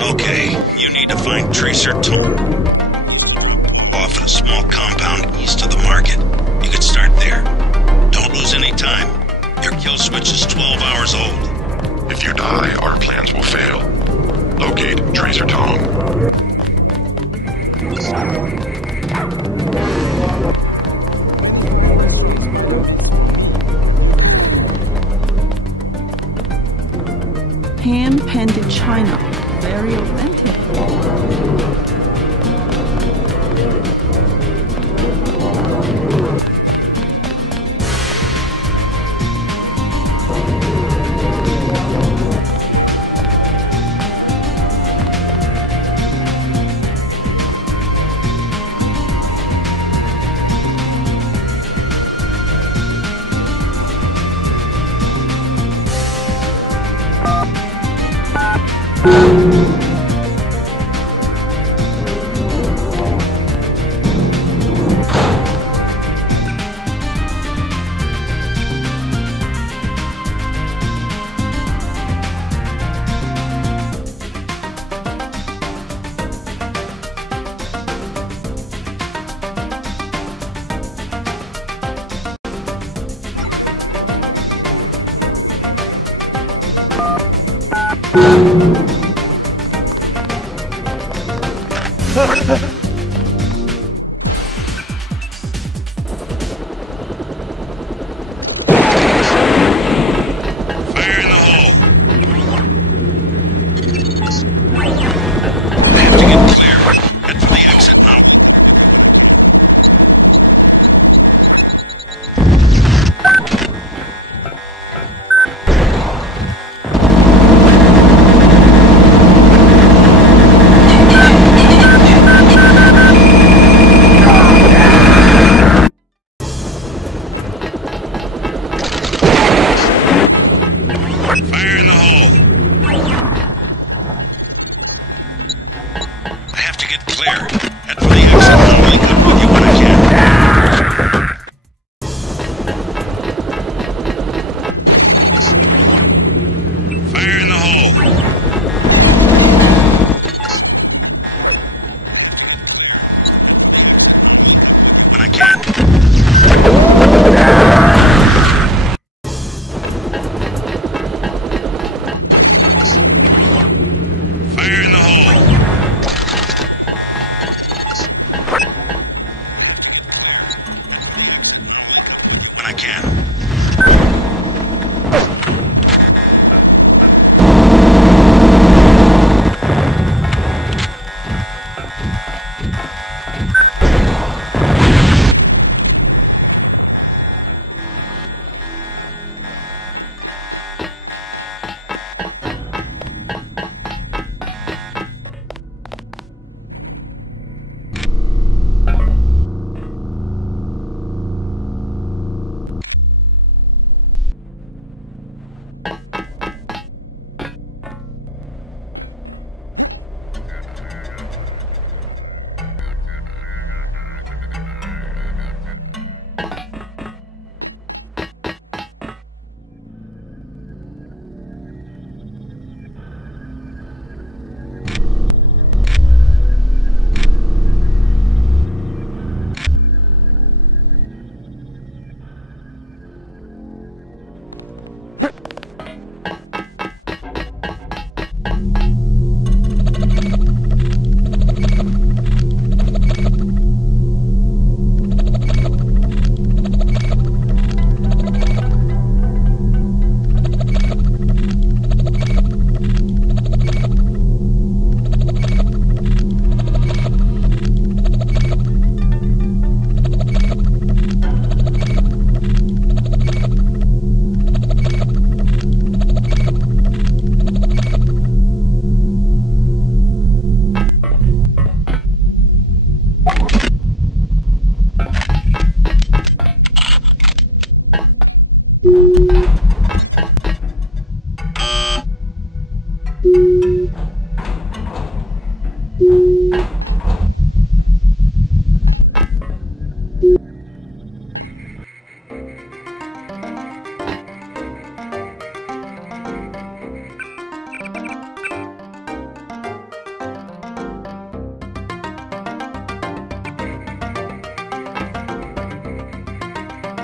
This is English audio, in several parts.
Okay, you need to find Tracer Tom off at a small compound east of the market. You could start there. Don't lose any time. Your kill switch is 12 hours old. If you die, our plans will fail. Locate Tracer Tom. Hand-painted china. Very authentic.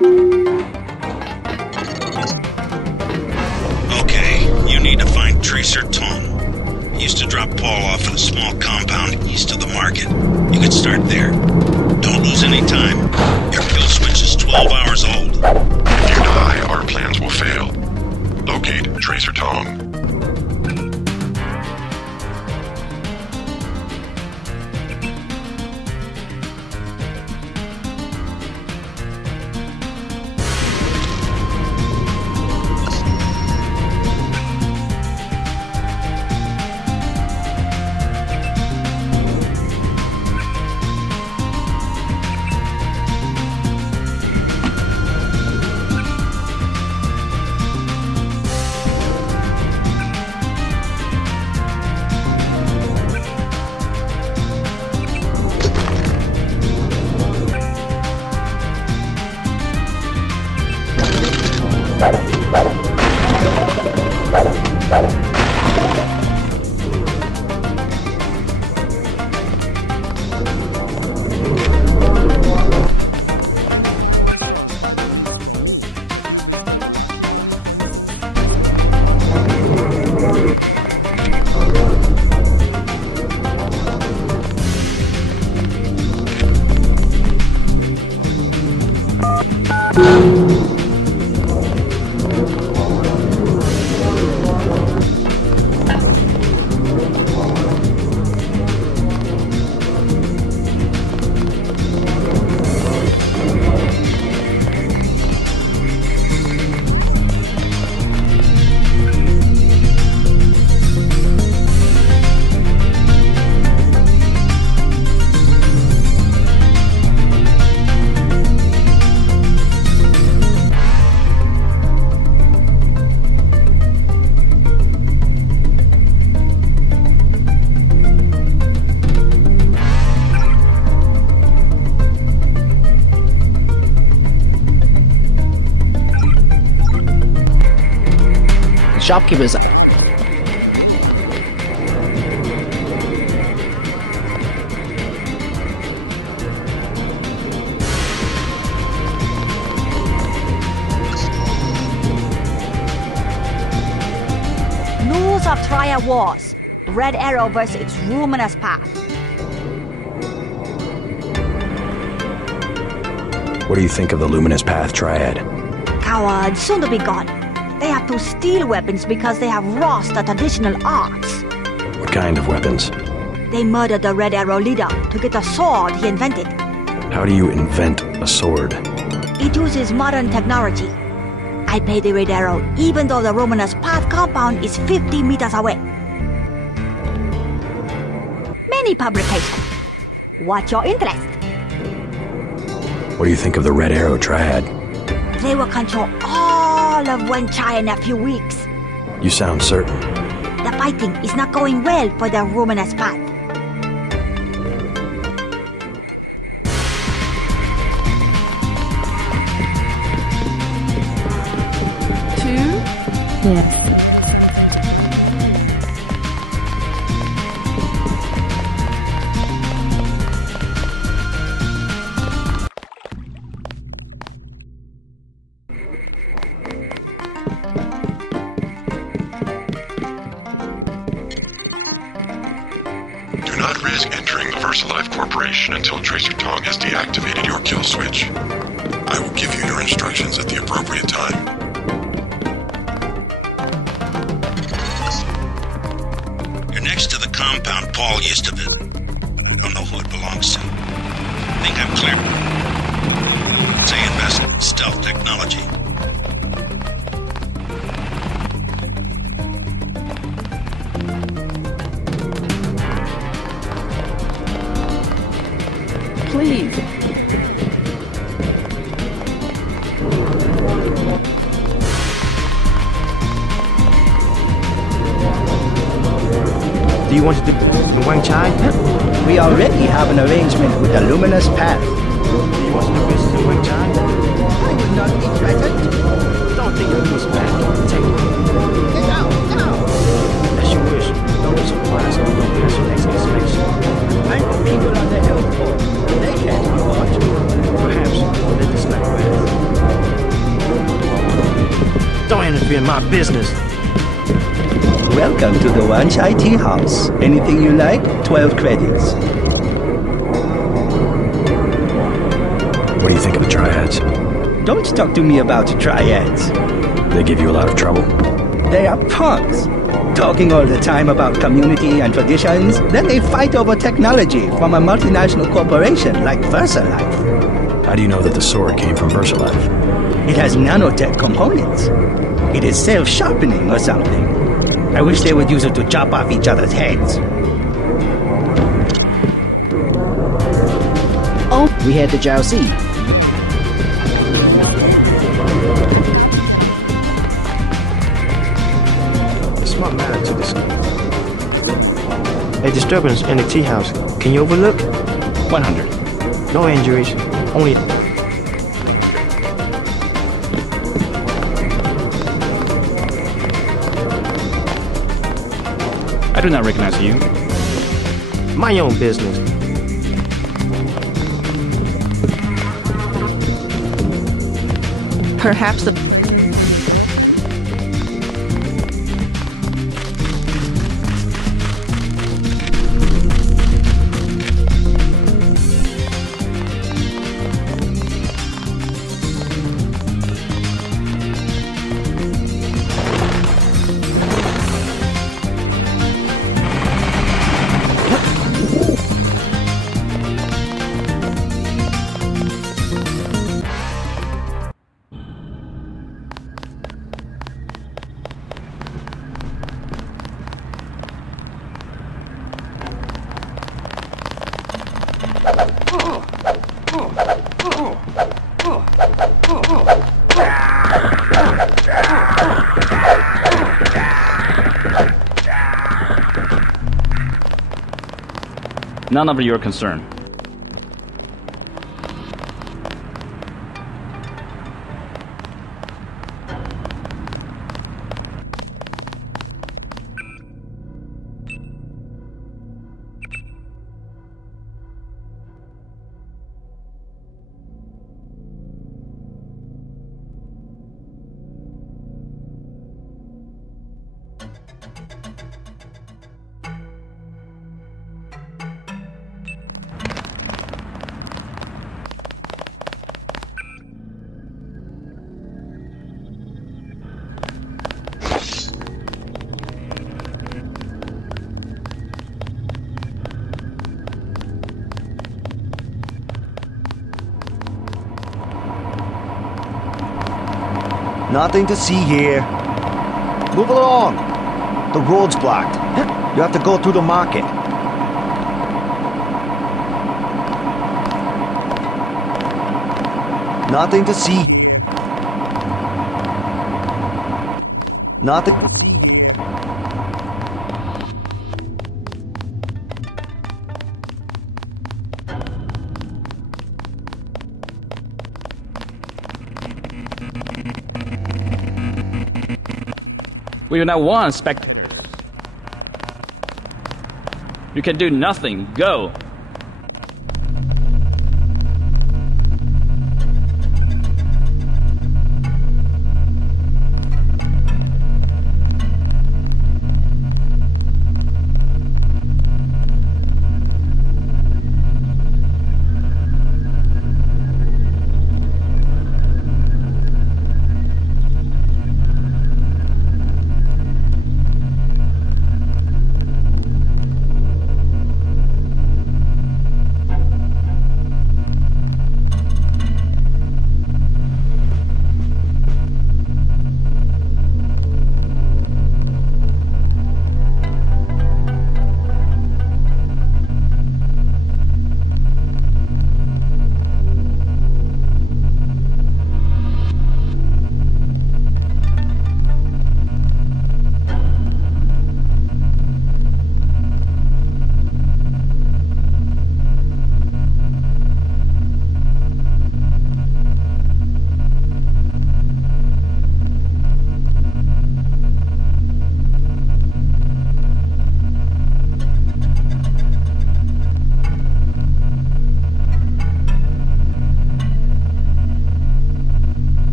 Okay, you need to find Tracer Tong. He used to drop Paul off at a small compound east of the market. You could start there. Don't lose any time. Your kill switch is 12 hours old. If you die, our plans will fail. Locate Tracer Tong. Shopkeepers. Rules of Triad Wars. Red Arrow versus Luminous Path. What do you think of the Luminous Path Triad? Cowards, soon to be gone. They have to steal weapons because they have lost the traditional arts. What kind of weapons? They murdered the Red Arrow leader to get the sword he invented. How do you invent a sword? It uses modern technology. I paid the Red Arrow even though the Luminous Path compound is 50 meters away. Many publications. What's your interest? What do you think of the Red Arrow Triad? They will control all of Wenchai in a few weeks. You sound certain. The fighting is not going well for the Luminous Path. Yeah. Do not risk entering the VersaLife Corporation until Tracer Tong has deactivated your kill switch. I will give you your instructions at the appropriate time. You're next to the compound Paul used to visit. From the hood belongs to. Think I'm clear? Say invest in stealth technology. Please. Do you want to do Wang Chai? We already have an arrangement with the Luminous Path. Do you want to do business in Wang Chai? I would not be threatened. Don't think of this back. Take it. Get out now. As you wish. Don't be surprised when you don't pass your next inspection. I'm the people on the health board. They can't be watched. Perhaps let this night rest. my business. Welcome to the Wanch IT house. Anything you like, 12 credits. What do you think of the Triads? Don't talk to me about triads. They give you a lot of trouble? They are punks. Talking all the time about community and traditions, then they fight over technology from a multinational corporation like VersaLife. How do you know that the sword came from VersaLife? It has nanotech components. It is self-sharpening or something. I wish they would use it to chop off each other's heads. Oh, we had the Jiaoxi. Smart matter to this. A disturbance in the tea house. Can you overlook? 100. No injuries. Only. I do not recognize you. My own business. Perhaps the None of your concern. Nothing to see here. Move along. The road's blocked. You have to go through the market. Nothing to see. Nothing. We do not want spectators. You can do nothing. Go.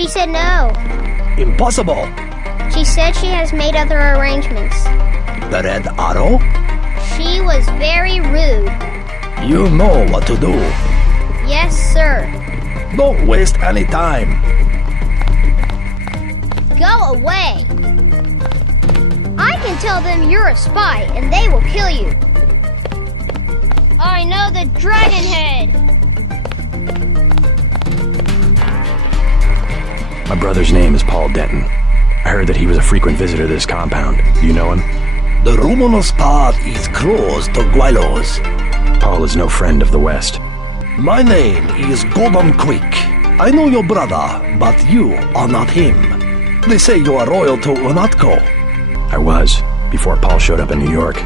She said no. Impossible. She said she has made other arrangements. The Red Arrow? She was very rude. You know what to do. Yes, sir. Don't waste any time. Go away. I can tell them you're a spy and they will kill you. I know the Dragon Head. My brother's name is Paul Denton. I heard that he was a frequent visitor to this compound. Do you know him? The Romanos path is closed to Guilos. Paul is no friend of the West. My name is Gordon Quick. I know your brother, but you are not him. They say you are loyal to Unatco. I was, before Paul showed up in New York.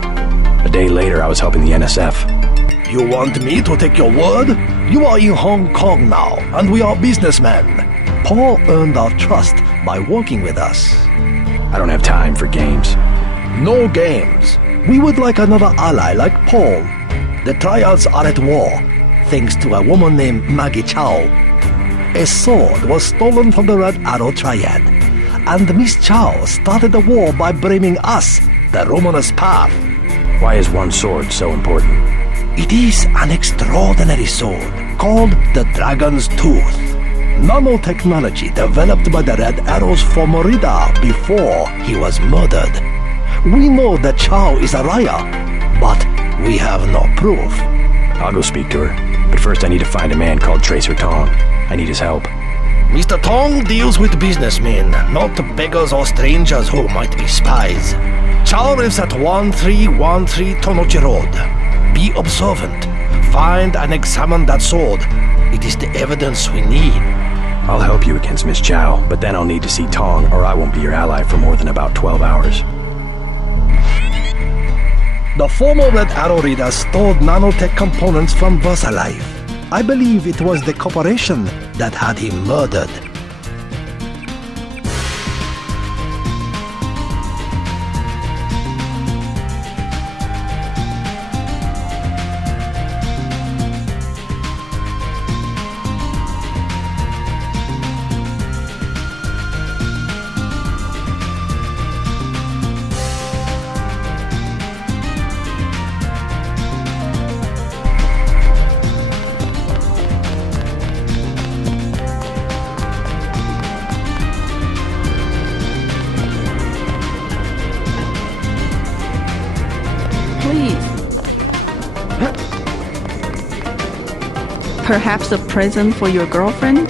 A day later, I was helping the NSF. You want me to take your word? You are in Hong Kong now, and we are businessmen. Paul earned our trust by working with us. I don't have time for games. No games. We would like another ally like Paul. The Triads are at war, thanks to a woman named Maggie Chow. A sword was stolen from the Red Arrow Triad, and Miss Chow started the war by blaming us, the Romanus path. Why is one sword so important? It is an extraordinary sword called the Dragon's Tooth. Nanotechnology developed by the Red Arrow's for Morida before he was murdered. We know that Chow is a liar, but we have no proof. I'll go speak to her, but first I need to find a man called Tracer Tong. I need his help. Mr. Tong deals with businessmen, not beggars or strangers who might be spies. Chow lives at 1313 Tonochi Road. Be observant. Find and examine that sword. It is the evidence we need. I'll help you against Miss Chow, but then I'll need to see Tong, or I won't be your ally for more than about 12 hours. The former Red Arrow Reader stole nanotech components from VersaLife. I believe it was the corporation that had him murdered. Perhaps a present for your girlfriend?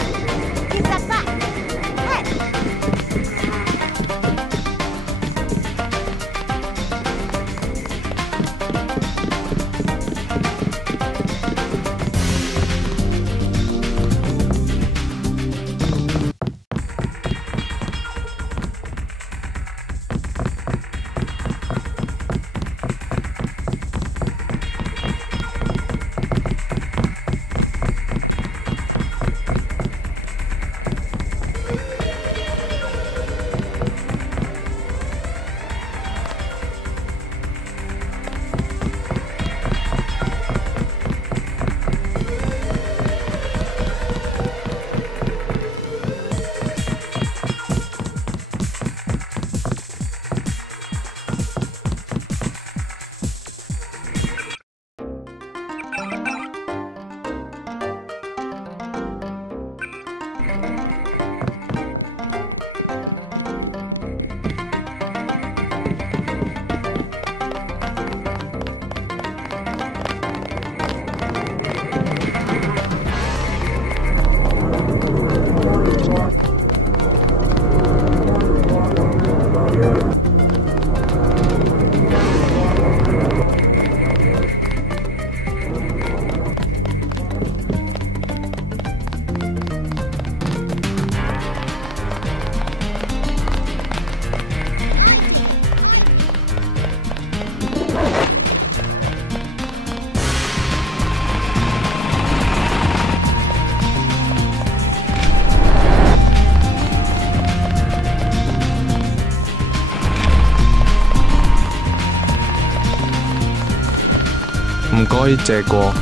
唔該借過。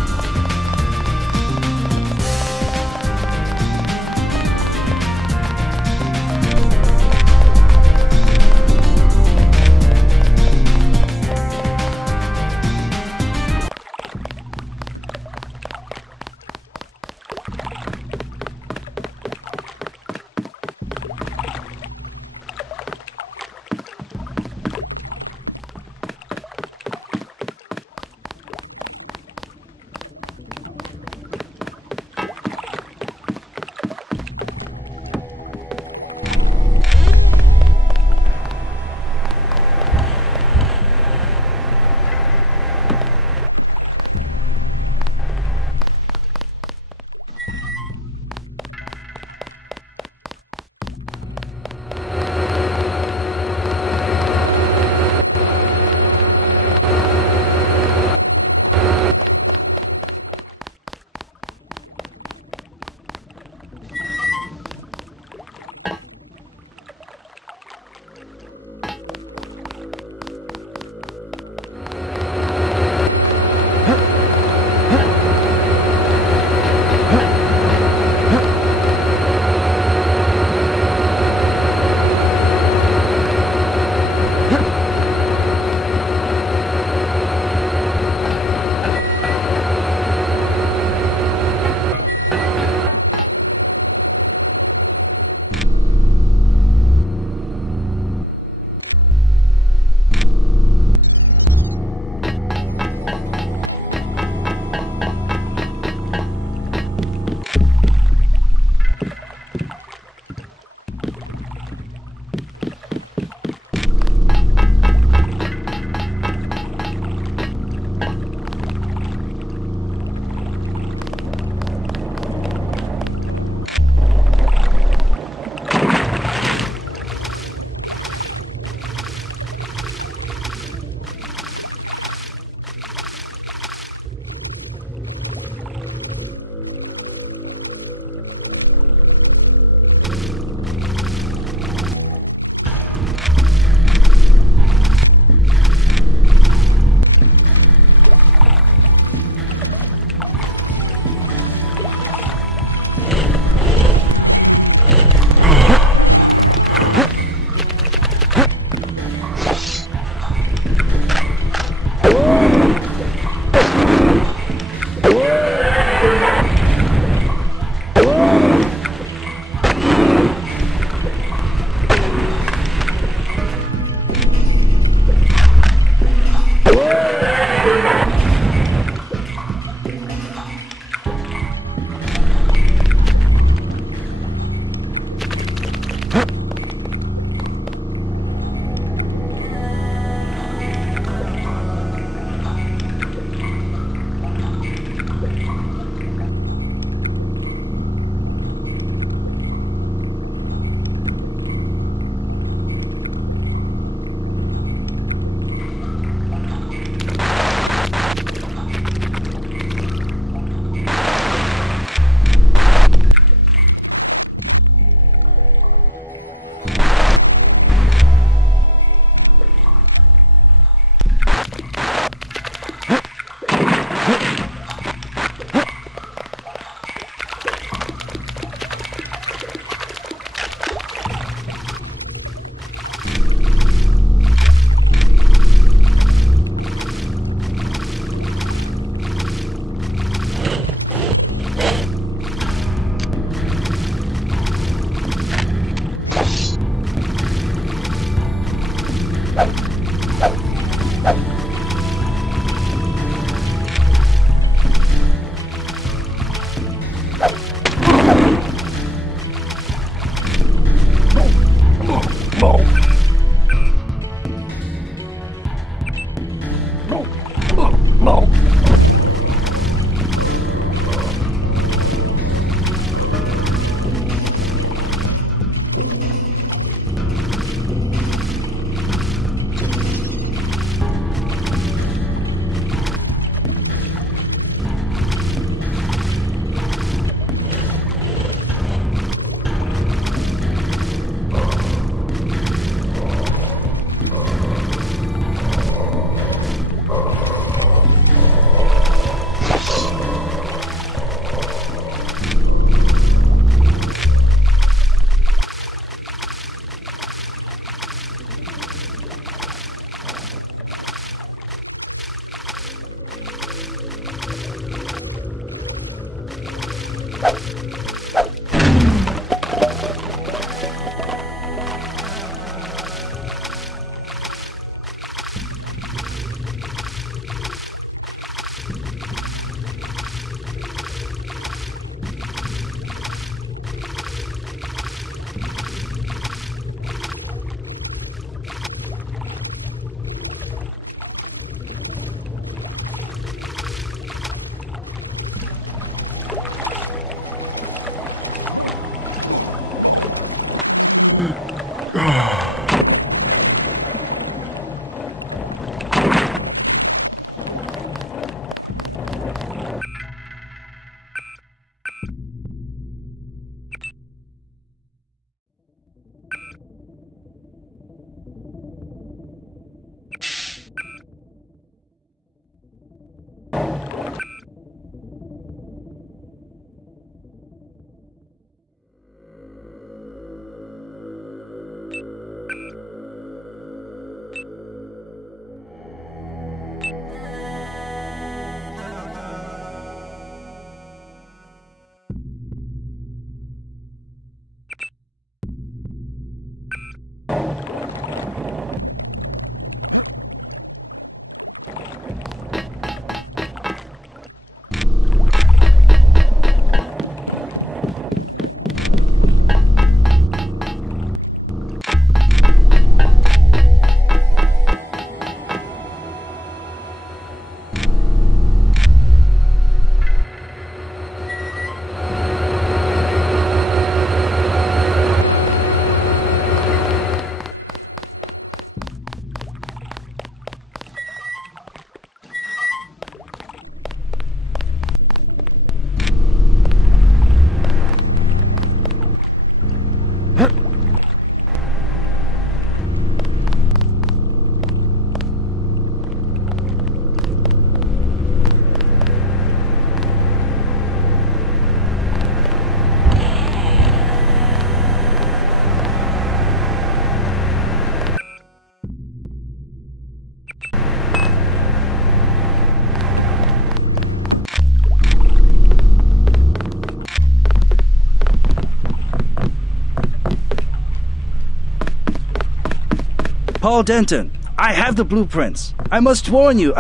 Paul Denton. I have the blueprints. I must warn you,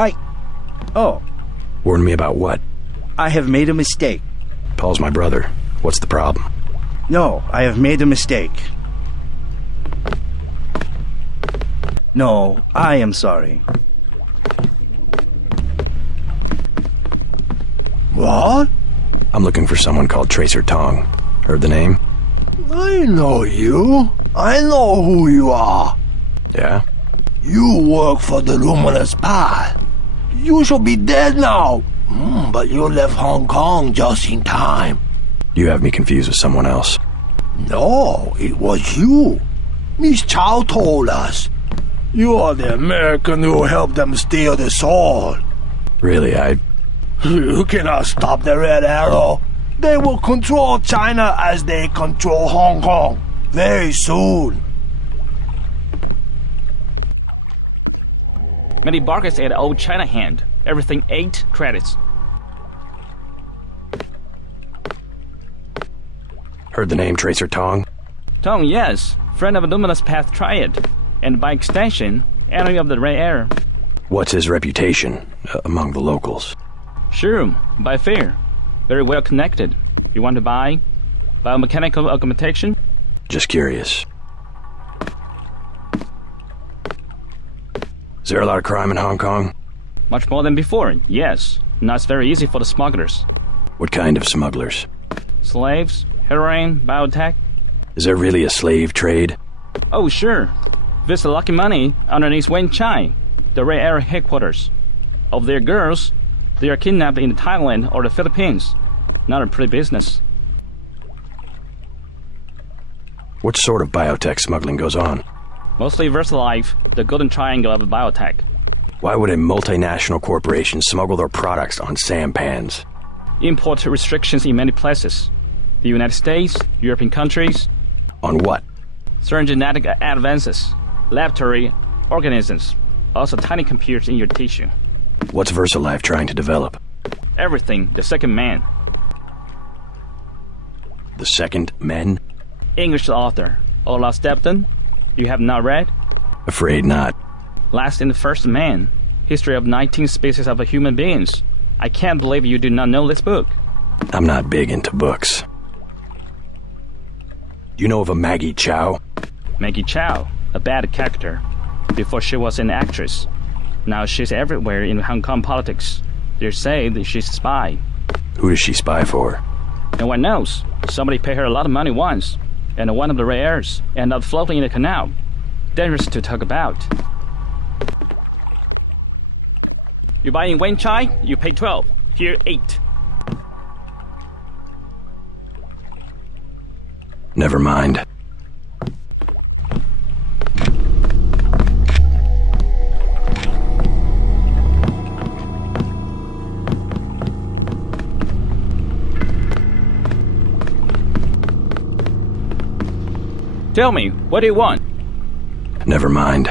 Oh. Warn me about what? I have made a mistake. Paul's my brother. What's the problem? No, I have made a mistake. No, I am sorry. What? I'm looking for someone called Tracer Tong. Heard the name? I know you. I know who you are. Yeah? You work for the Luminous Path. You should be dead now. But you left Hong Kong just in time. You have me confused with someone else. No, it was you. Miss Chow told us. You are the American who helped them steal the sword. Really, You cannot stop the Red Arrow. They will control China as they control Hong Kong very soon. Many bargains at Old China Hand. Everything 8 credits. Heard the name Tracer Tong? Tong, yes. Friend of Luminous Path Triad. And by extension, enemy of the Red Air. What's his reputation among the locals? Sure, by fair. Very well connected. You want to buy? Biomechanical augmentation? Just curious. Is there a lot of crime in Hong Kong? Much more than before, yes. Now it's very easy for the smugglers. What kind of smugglers? Slaves, heroin, biotech. Is there really a slave trade? Oh, sure. Visit Lucky Money underneath Wen Chai, the Red Air headquarters. Of their girls, they are kidnapped in Thailand or the Philippines. Not a pretty business. What sort of biotech smuggling goes on? Mostly VersaLife, the golden triangle of biotech. Why would a multinational corporation smuggle their products on sampans? Import restrictions in many places. The United States, European countries. On what? Certain genetic advances, laboratory organisms, also tiny computers in your tissue. What's VersaLife trying to develop? Everything, the second man. The second men? English author, Olaf Stepton. You have not read? Afraid not. Last and First Man, History of 19 Species of Human Beings. I can't believe you do not know this book. I'm not big into books. Do you know of a Maggie Chow? Maggie Chow, a bad character. Before she was an actress. Now she's everywhere in Hong Kong politics. They say that she's a spy. Who does she spy for? No one knows. Somebody paid her a lot of money once. And one of the Red Airs ended up floating in the canal. Dangerous to talk about. You buy in Wen Chai, you pay 12. Here 8. Never mind. Tell me, what do you want? Never mind.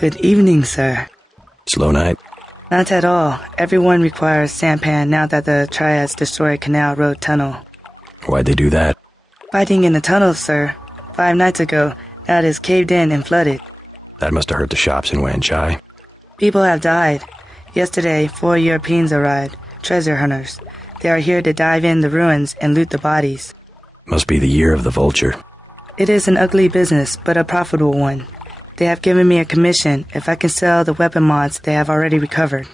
Good evening, sir. Slow night? Not at all. Everyone requires sampan now that the Triads destroyed Canal Road Tunnel. Why'd they do that? Fighting in the tunnels, sir. 5 nights ago, that is caved in and flooded. That must have hurt the shops in Wan Chai. People have died. Yesterday, 4 Europeans arrived, treasure hunters. They are here to dive in the ruins and loot the bodies. Must be the year of the vulture. It is an ugly business, but a profitable one. They have given me a commission if I can sell the weapon mods they have already recovered.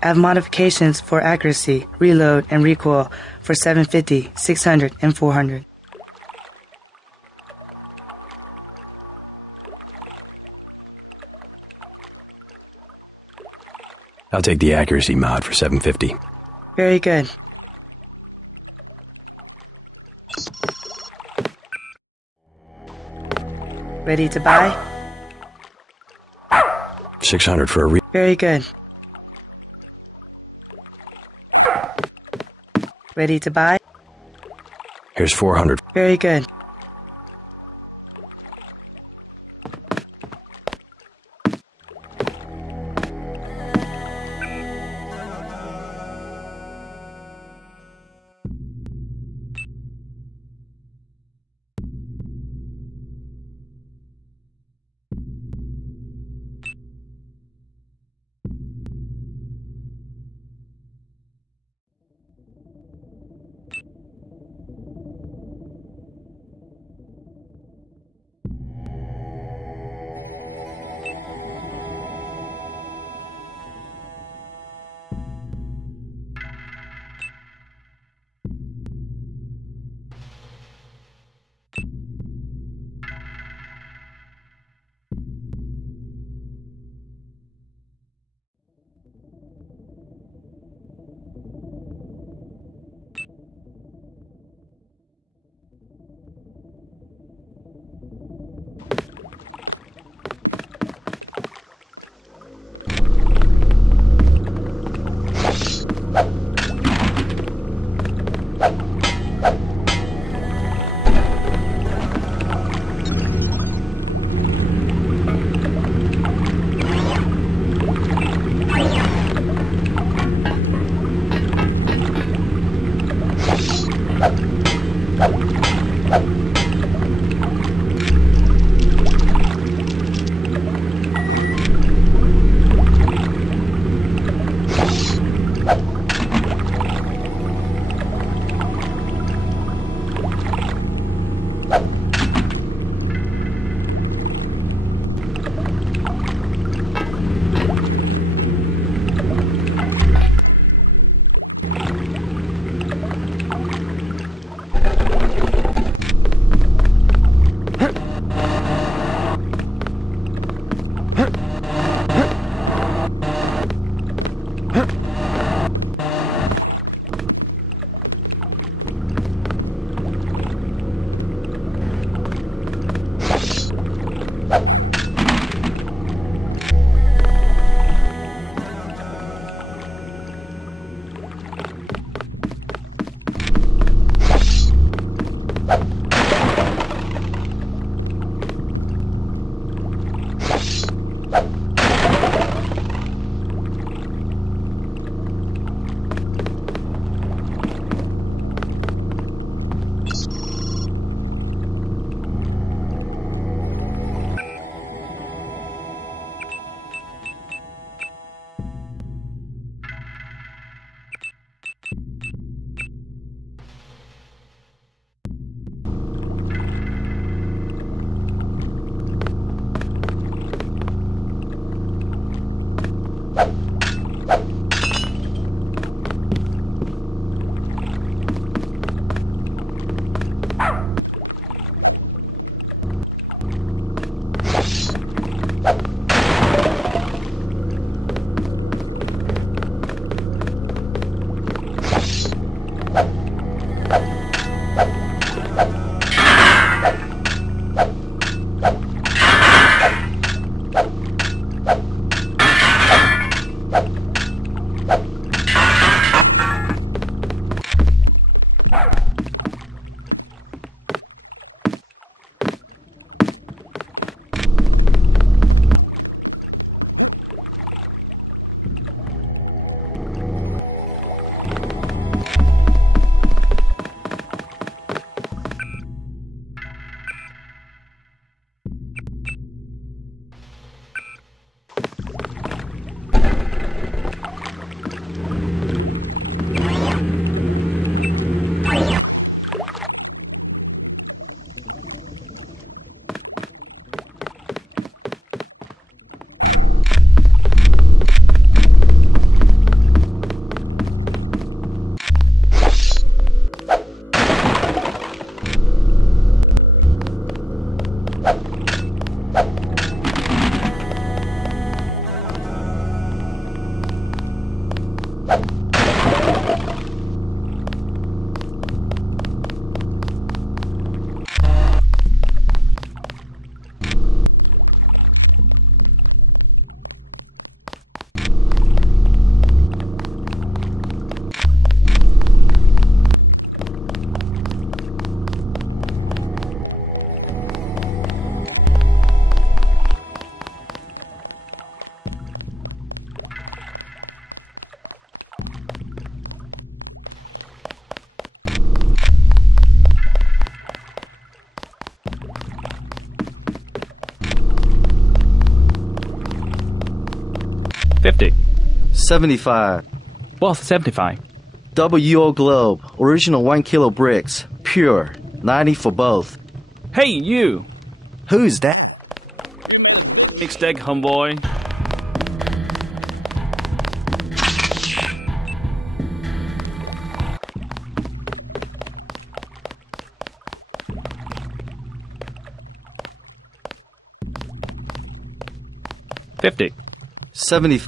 I have modifications for accuracy, reload, and recoil for 750, 600, and 400. I'll take the accuracy mod for 750. Very good. Ready to buy? 600 for a Very good. Ready to buy? Here's 400. Very good. 75. Both 75. WO Globe, original 1 kilo bricks, pure, 90 for both. Hey, you! Who's that? Mixed egg, homeboy. $50. 70.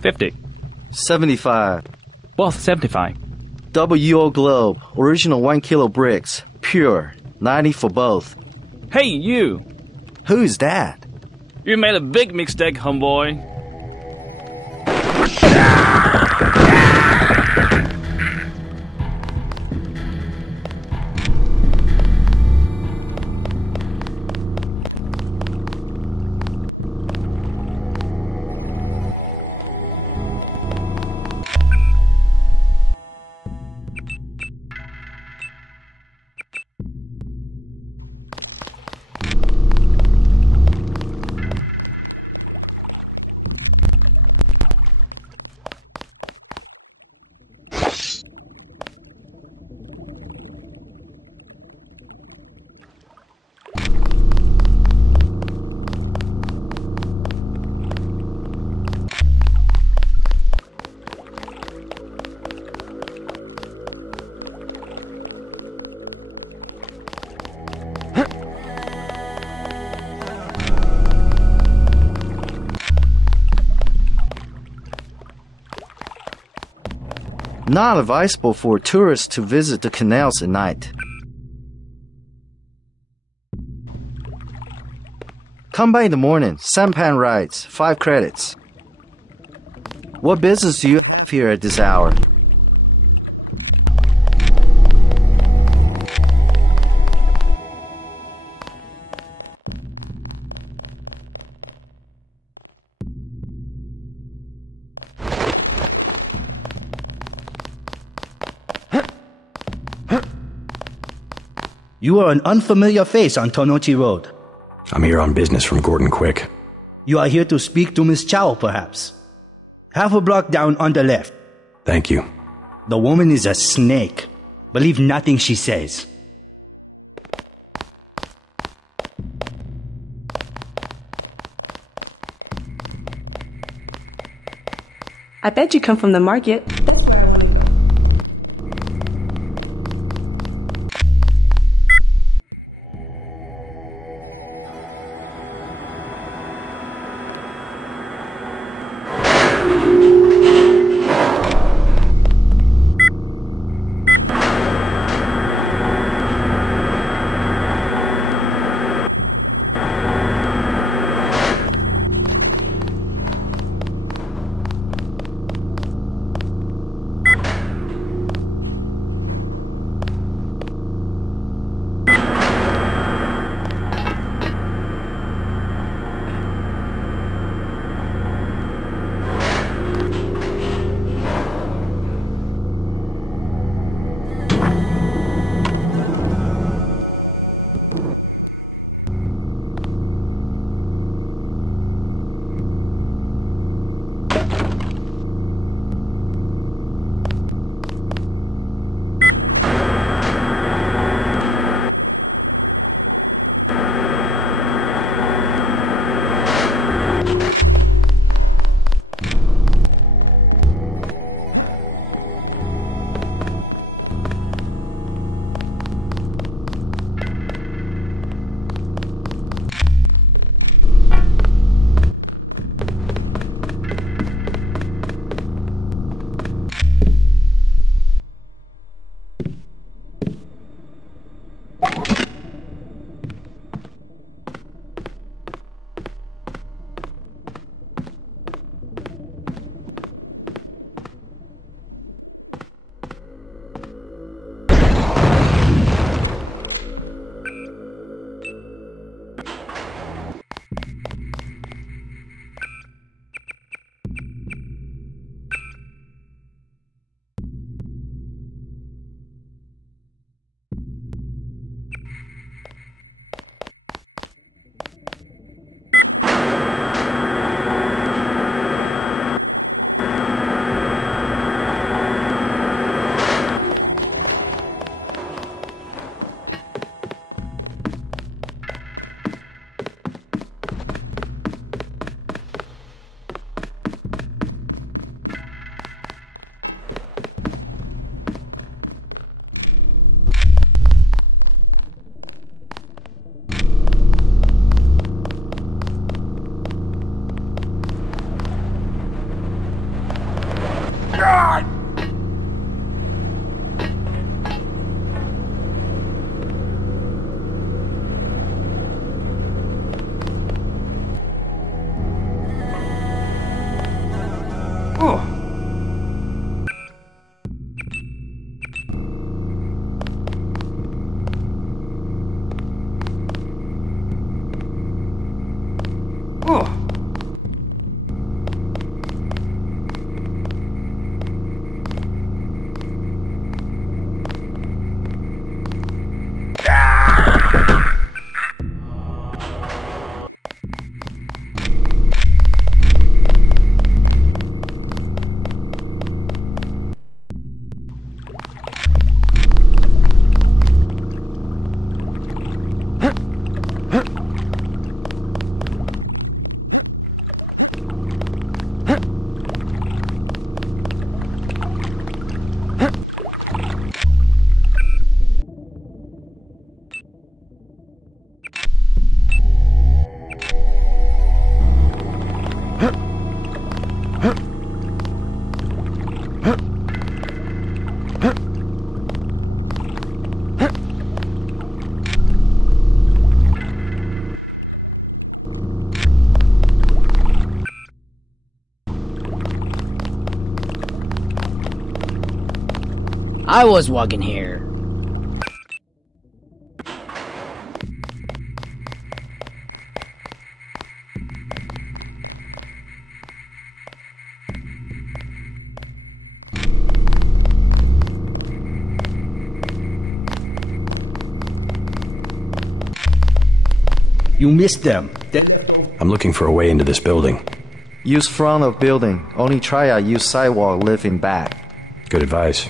$50. 75. Both 75. WO Globe, original 1 kilo bricks, pure, 90 for both. Hey, you! Who's that? You made a big mistake, homeboy. Not advisable for tourists to visit the canals at night. Come by in the morning. Sampan rides, 5 credits. What business do you have here at this hour? You are an unfamiliar face on Tonochi Road. I'm here on business from Gordon Quick. You are here to speak to Miss Chow, perhaps. Half a block down on the left. Thank you. The woman is a snake. Believe nothing she says. I bet you come from the market. I was walking here. You missed them. I'm looking for a way into this building. Use front of building. Only Triad use sidewalk, live in back. Good advice.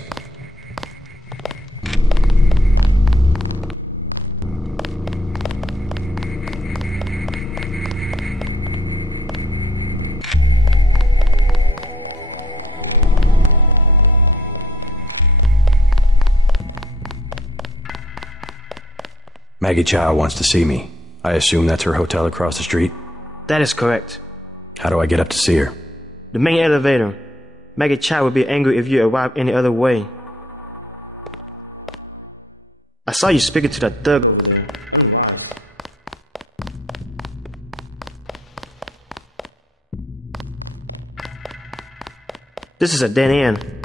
Maggie Chow wants to see me. I assume that's her hotel across the street? That is correct. How do I get up to see her? The main elevator. Maggie Chow would be angry if you arrive any other way. I saw you speaking to that thug over there. This is a dead end.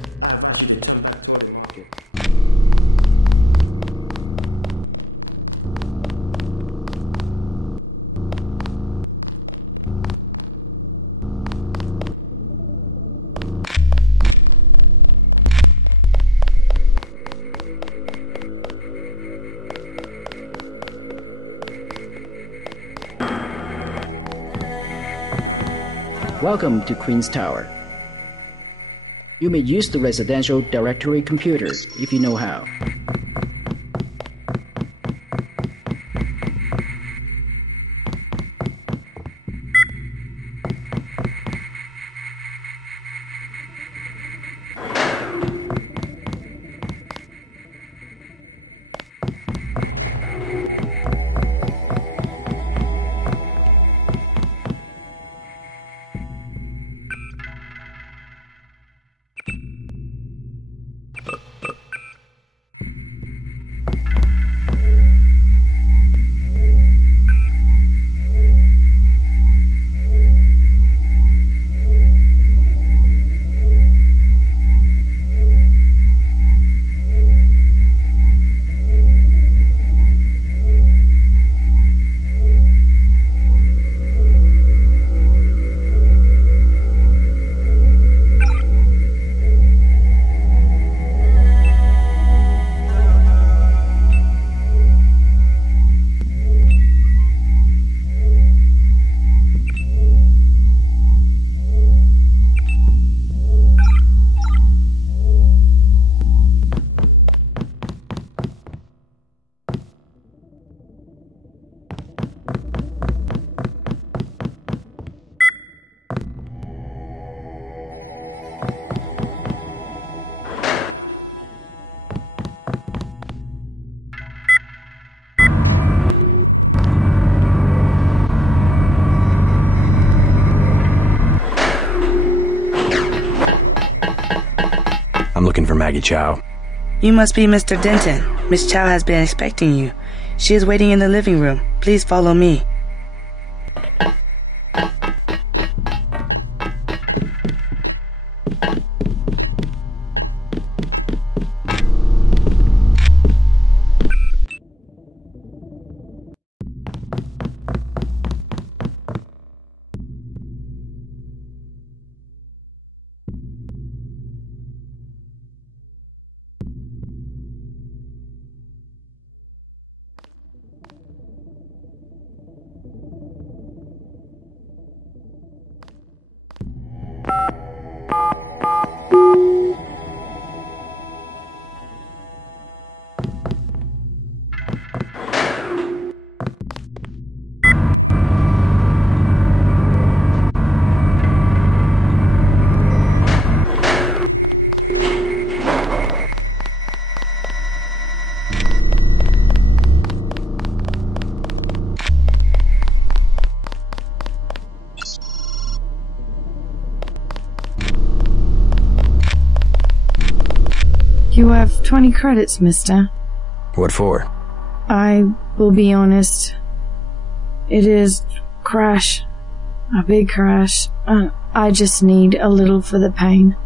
Welcome to Queen's Tower. You may use the residential directory computer if you know how. I'm looking for Maggie Chow. You must be Mr. Denton. Miss Chow has been expecting you. She is waiting in the living room. Please follow me. You have 20 credits, mister. What for? I will be honest. It is crash. A big crash. I just need a little for the pain.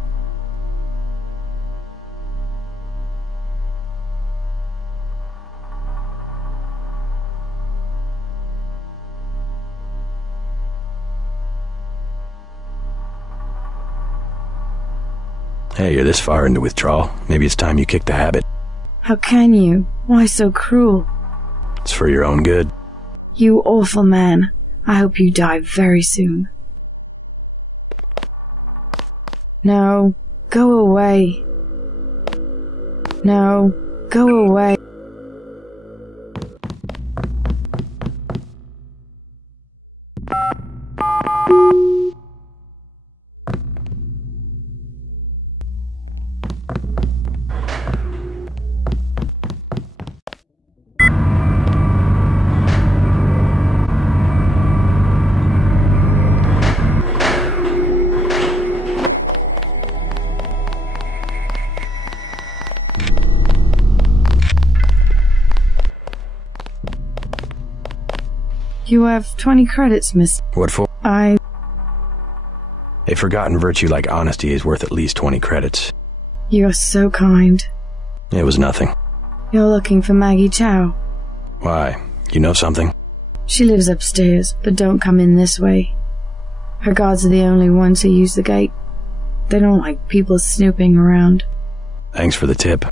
Hey, you're this far into withdrawal. Maybe it's time you kick the habit. How can you? Why so cruel? It's for your own good. You awful man. I hope you die very soon. No, go away. No, go away. You have 20 credits, miss. What for? A forgotten virtue like honesty is worth at least 20 credits. You're so kind. It was nothing. You're looking for Maggie Chow. Why? You know something? She lives upstairs, but don't come in this way. Her guards are the only ones who use the gate. They don't like people snooping around. Thanks for the tip.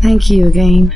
Thank you again.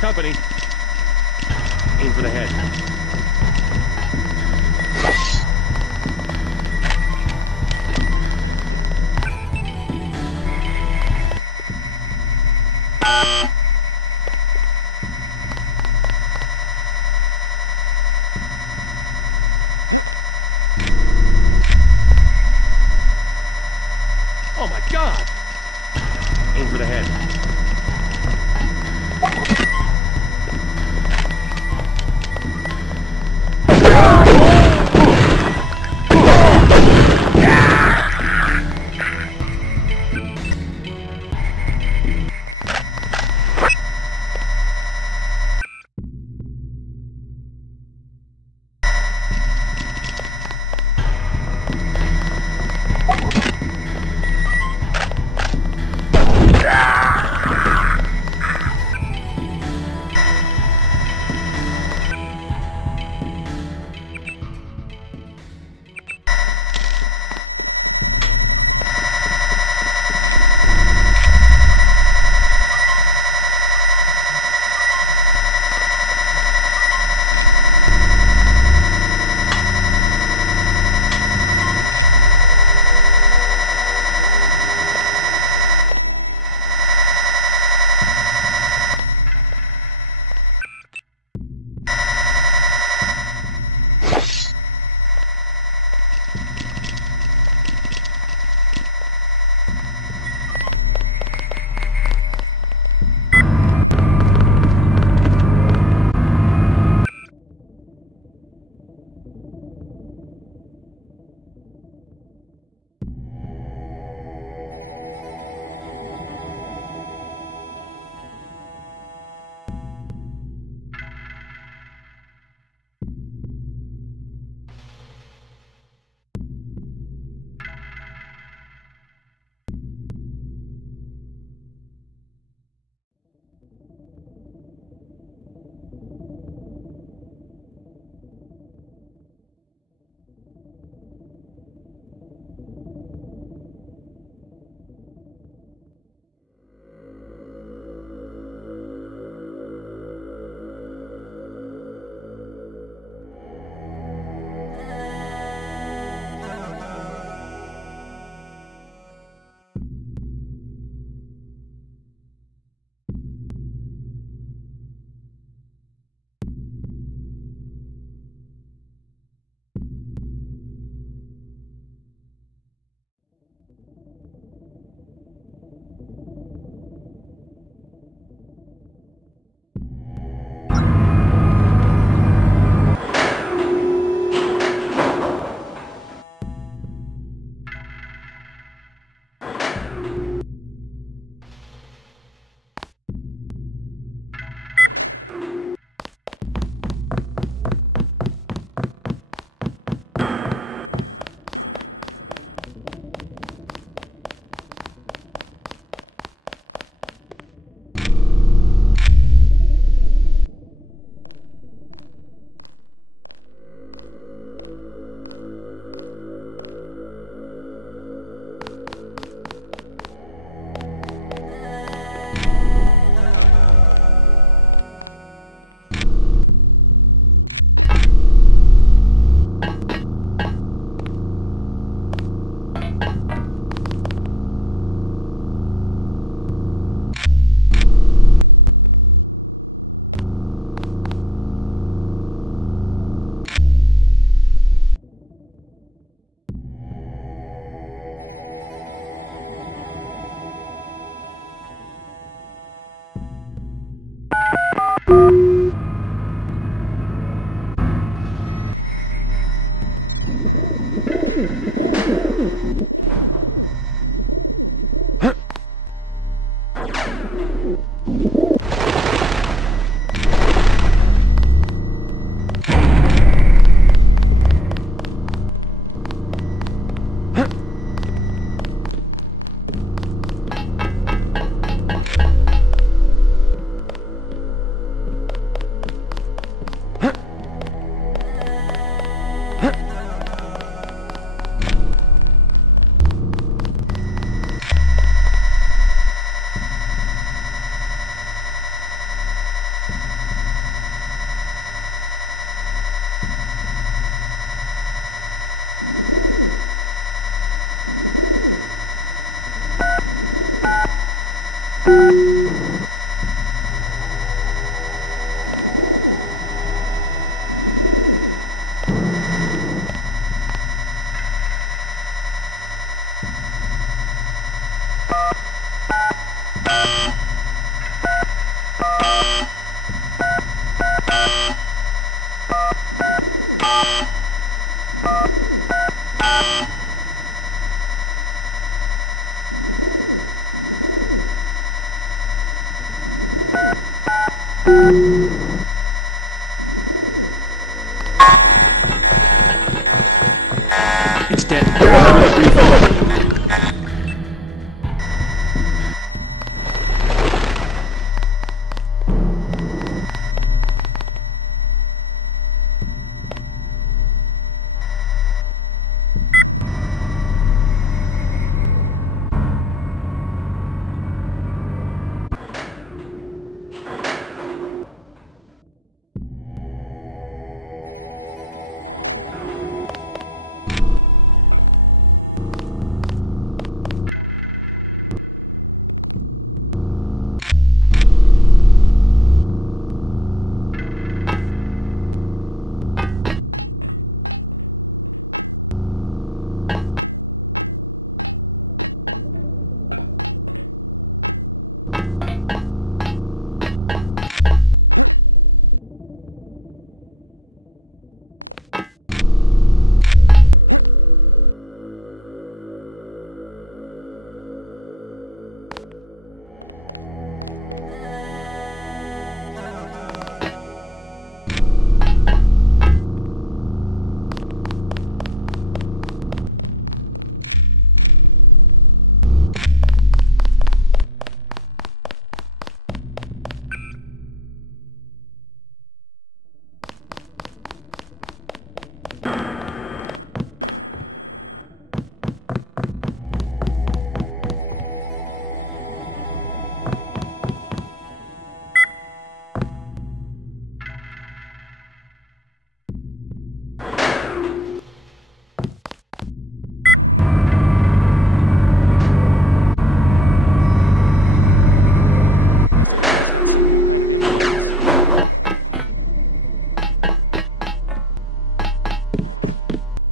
Company. Aim for the head. Oh my God! Aim for the head.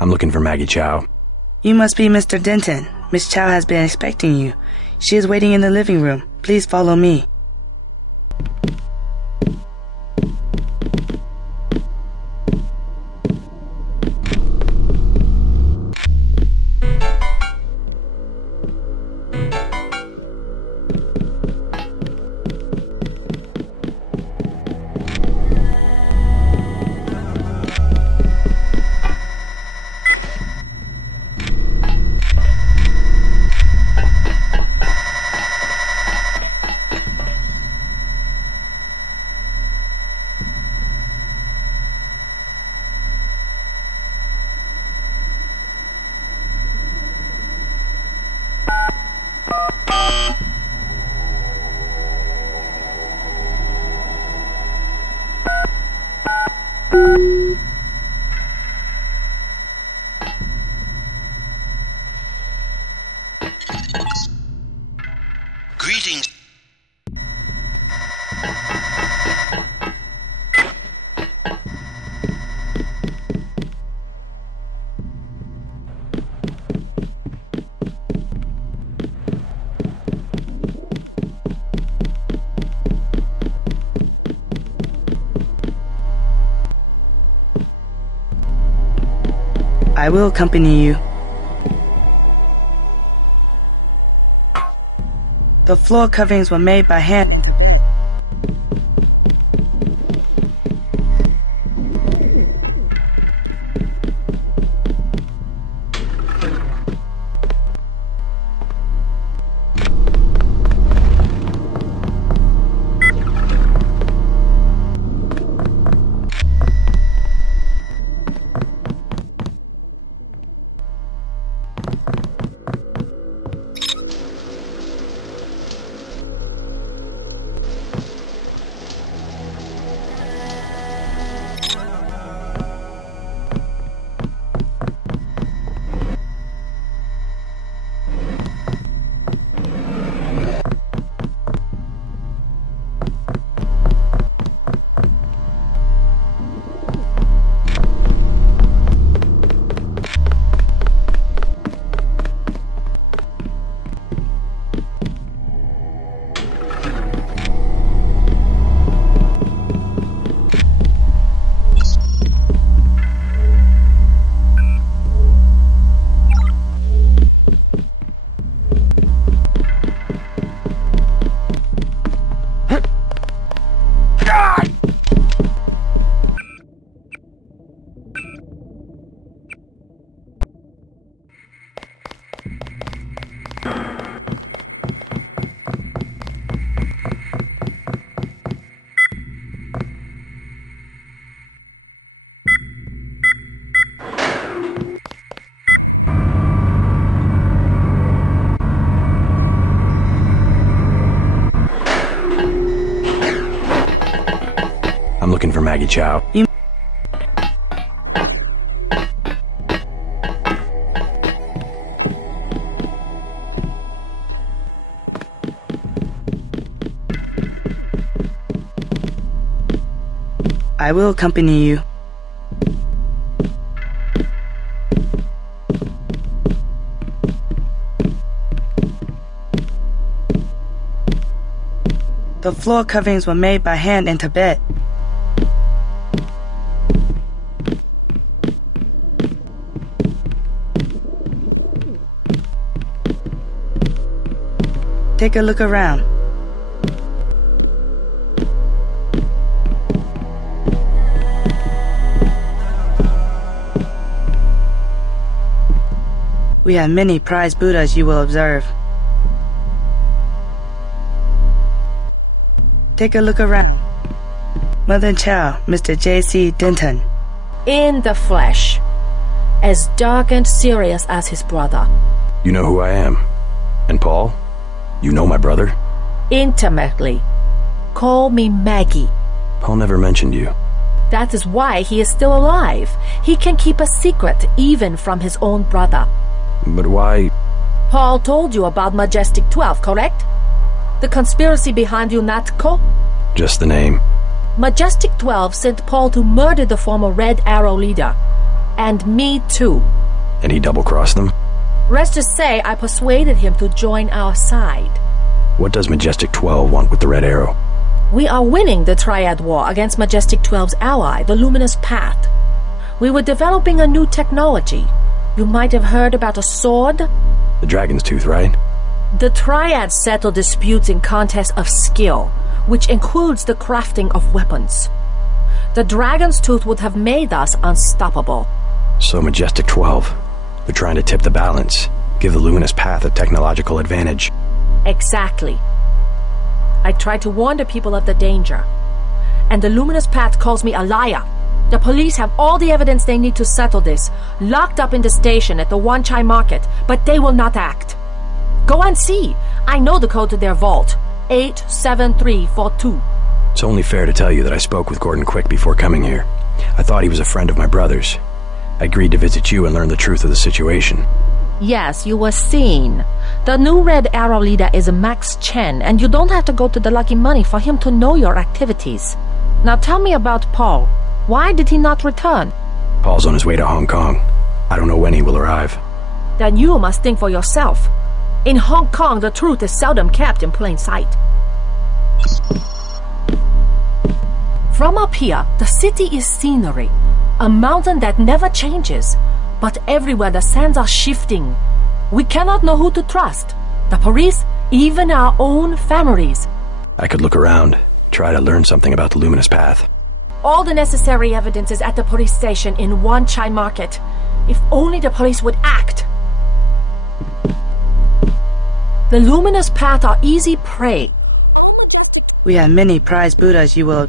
I'm looking for Maggie Chow. You must be Mr. Denton. Miss Chow has been expecting you. She is waiting in the living room. Please follow me. Greetings. I will accompany you. The floor coverings were made by hand. I'm looking for Maggie Chow. I will accompany you. The floor coverings were made by hand in Tibet. Take a look around. We have many prized Buddhas you will observe. Take a look around. Mother Chow, Mr. J.C. Denton. In the flesh. As dark and serious as his brother. You know who I am. And Paul? You know my brother? Intimately. Call me Maggie. Paul never mentioned you. That is why he is still alive. He can keep a secret even from his own brother. But why? Paul told you about Majestic 12, correct? The conspiracy behind UNATCO? Just the name. Majestic 12 sent Paul to murder the former Red Arrow leader. And me too. And he double-crossed them? Rest to say, I persuaded him to join our side. What does Majestic 12 want with the Red Arrow? We are winning the Triad War against Majestic 12's ally, the Luminous Path. We were developing a new technology. You might have heard about a sword? The Dragon's Tooth, right? The Triads settle disputes in contests of skill, which includes the crafting of weapons. The Dragon's Tooth would have made us unstoppable. So Majestic 12, they're trying to tip the balance, give the Luminous Path a technological advantage. Exactly. I tried to warn the people of the danger. And the Luminous Path calls me a liar. The police have all the evidence they need to settle this, locked up in the station at the Wanchai Market, but they will not act. Go and see. I know the code to their vault. 87342. It's only fair to tell you that I spoke with Gordon Quick before coming here. I thought he was a friend of my brother's. I agreed to visit you and learn the truth of the situation. Yes, you were seen. The new Red Arrow leader is Max Chen, and you don't have to go to the Lucky Money for him to know your activities. Now tell me about Paul. Why did he not return? Paul's on his way to Hong Kong. I don't know when he will arrive. Then you must think for yourself. In Hong Kong, the truth is seldom kept in plain sight. From up here, the city is scenery, a mountain that never changes. But everywhere the sands are shifting. We cannot know who to trust. The police, even our own families. I could look around, try to learn something about the Luminous Path. All the necessary evidence is at the police station in Wanchai Market. If only the police would act. The Luminous Path are easy prey. We have many prize Buddhas you will...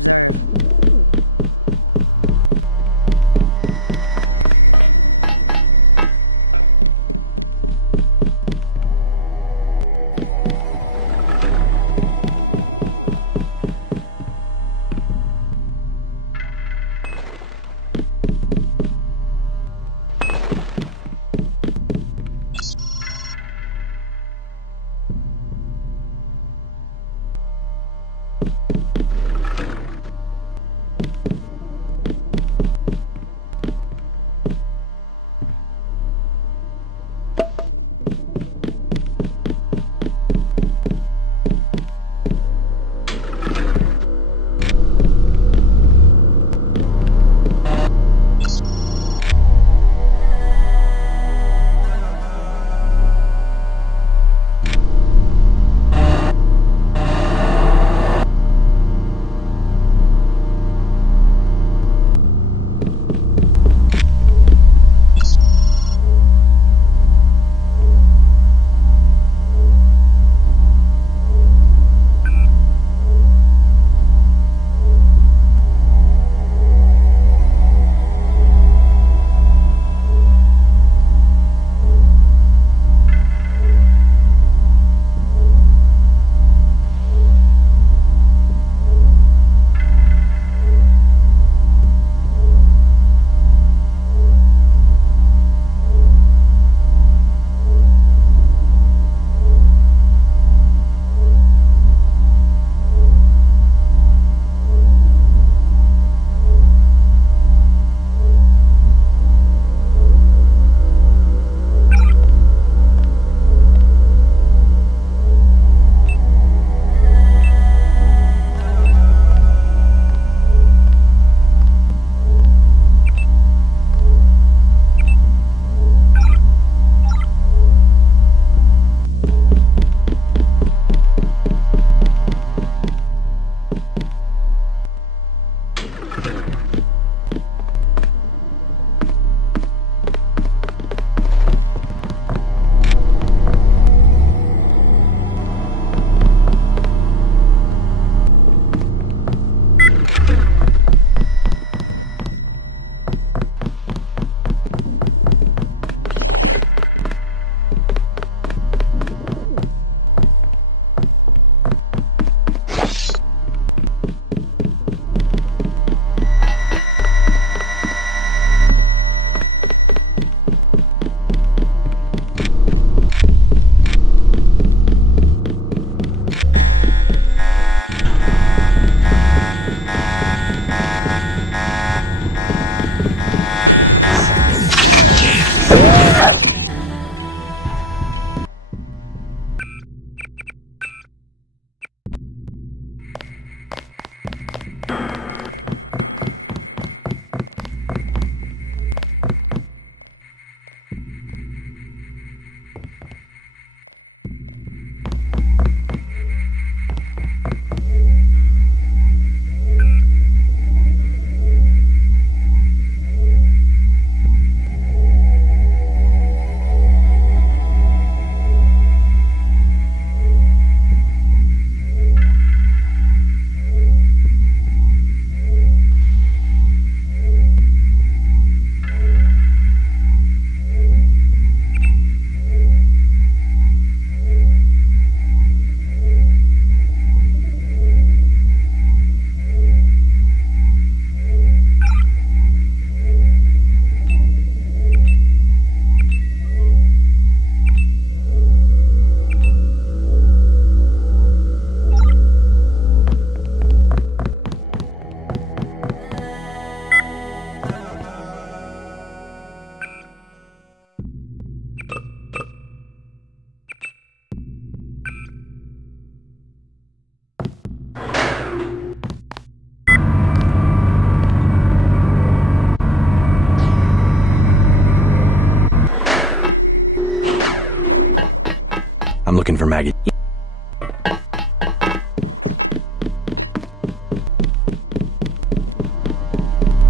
I'm looking for Maggie.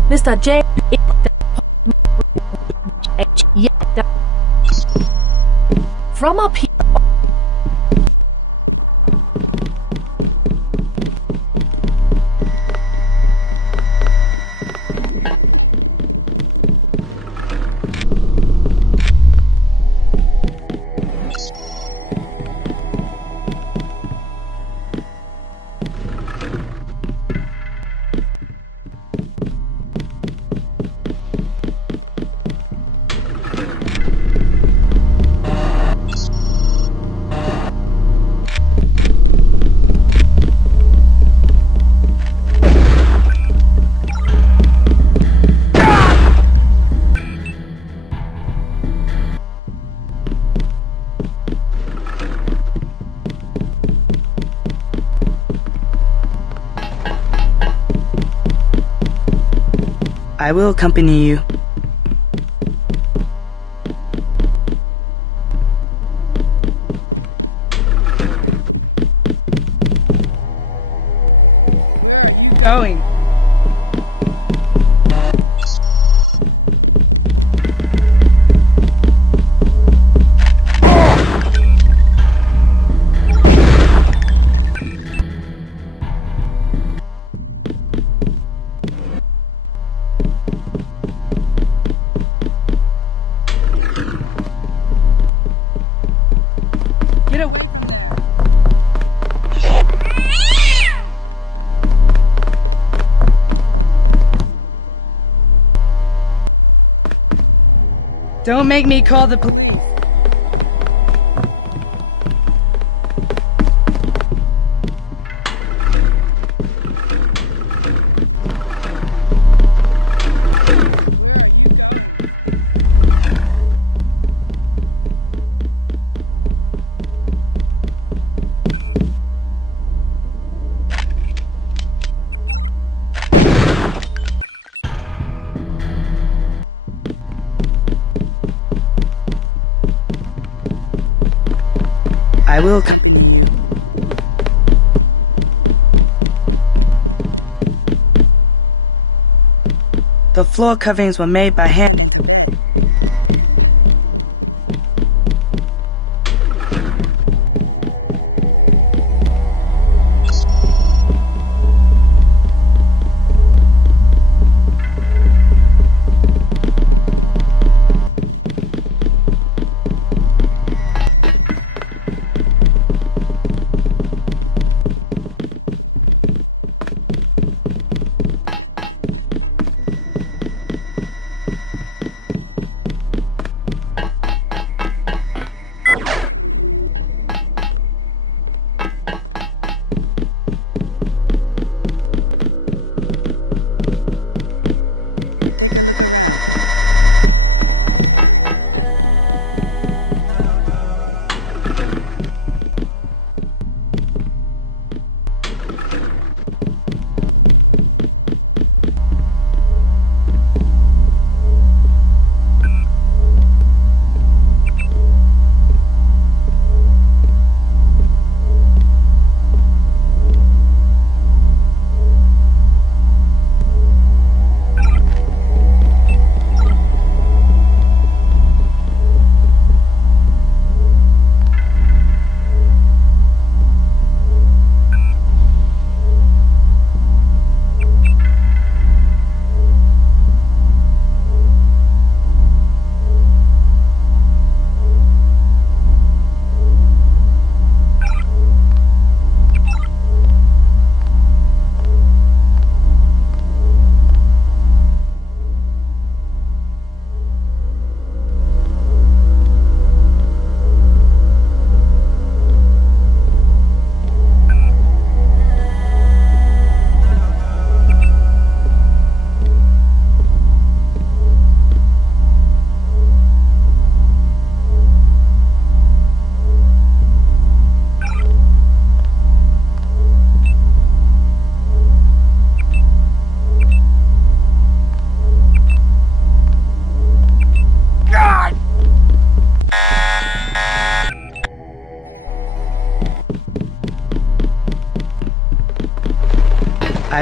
Mr. J. From up here. I will accompany you. Going. Get out. Don't make me call the police. I will. The floor coverings were made by hand.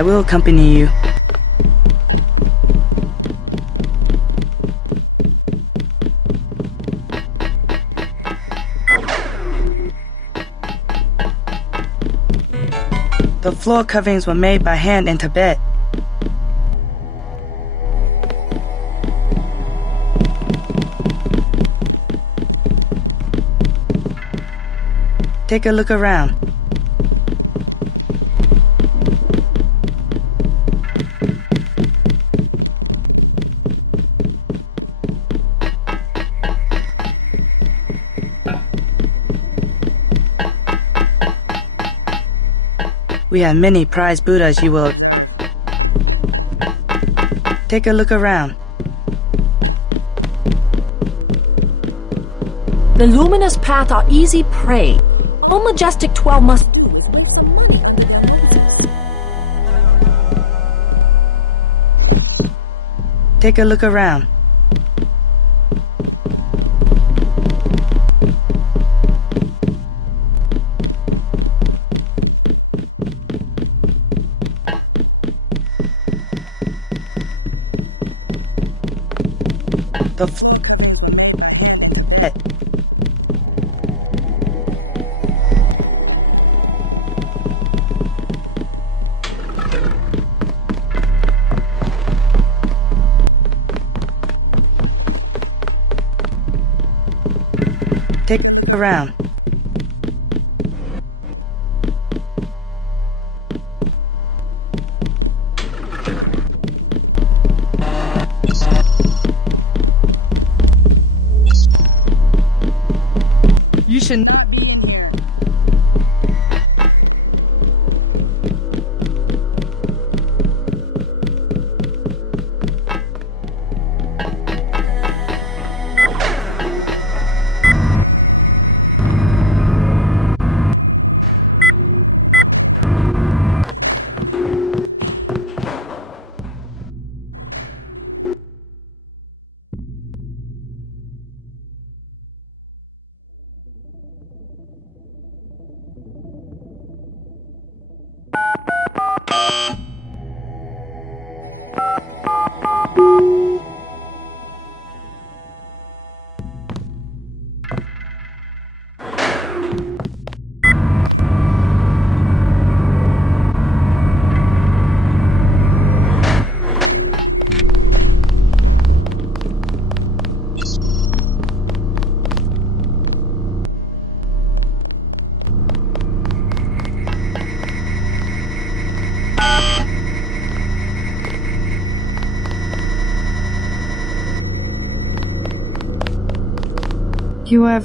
I will accompany you. The floor coverings were made by hand in Tibet. Take a look around. We have many prized Buddhas you will... Take a look around. The luminous path are easy prey. No majestic 12 must... Take a look around. Take around. You should... You have...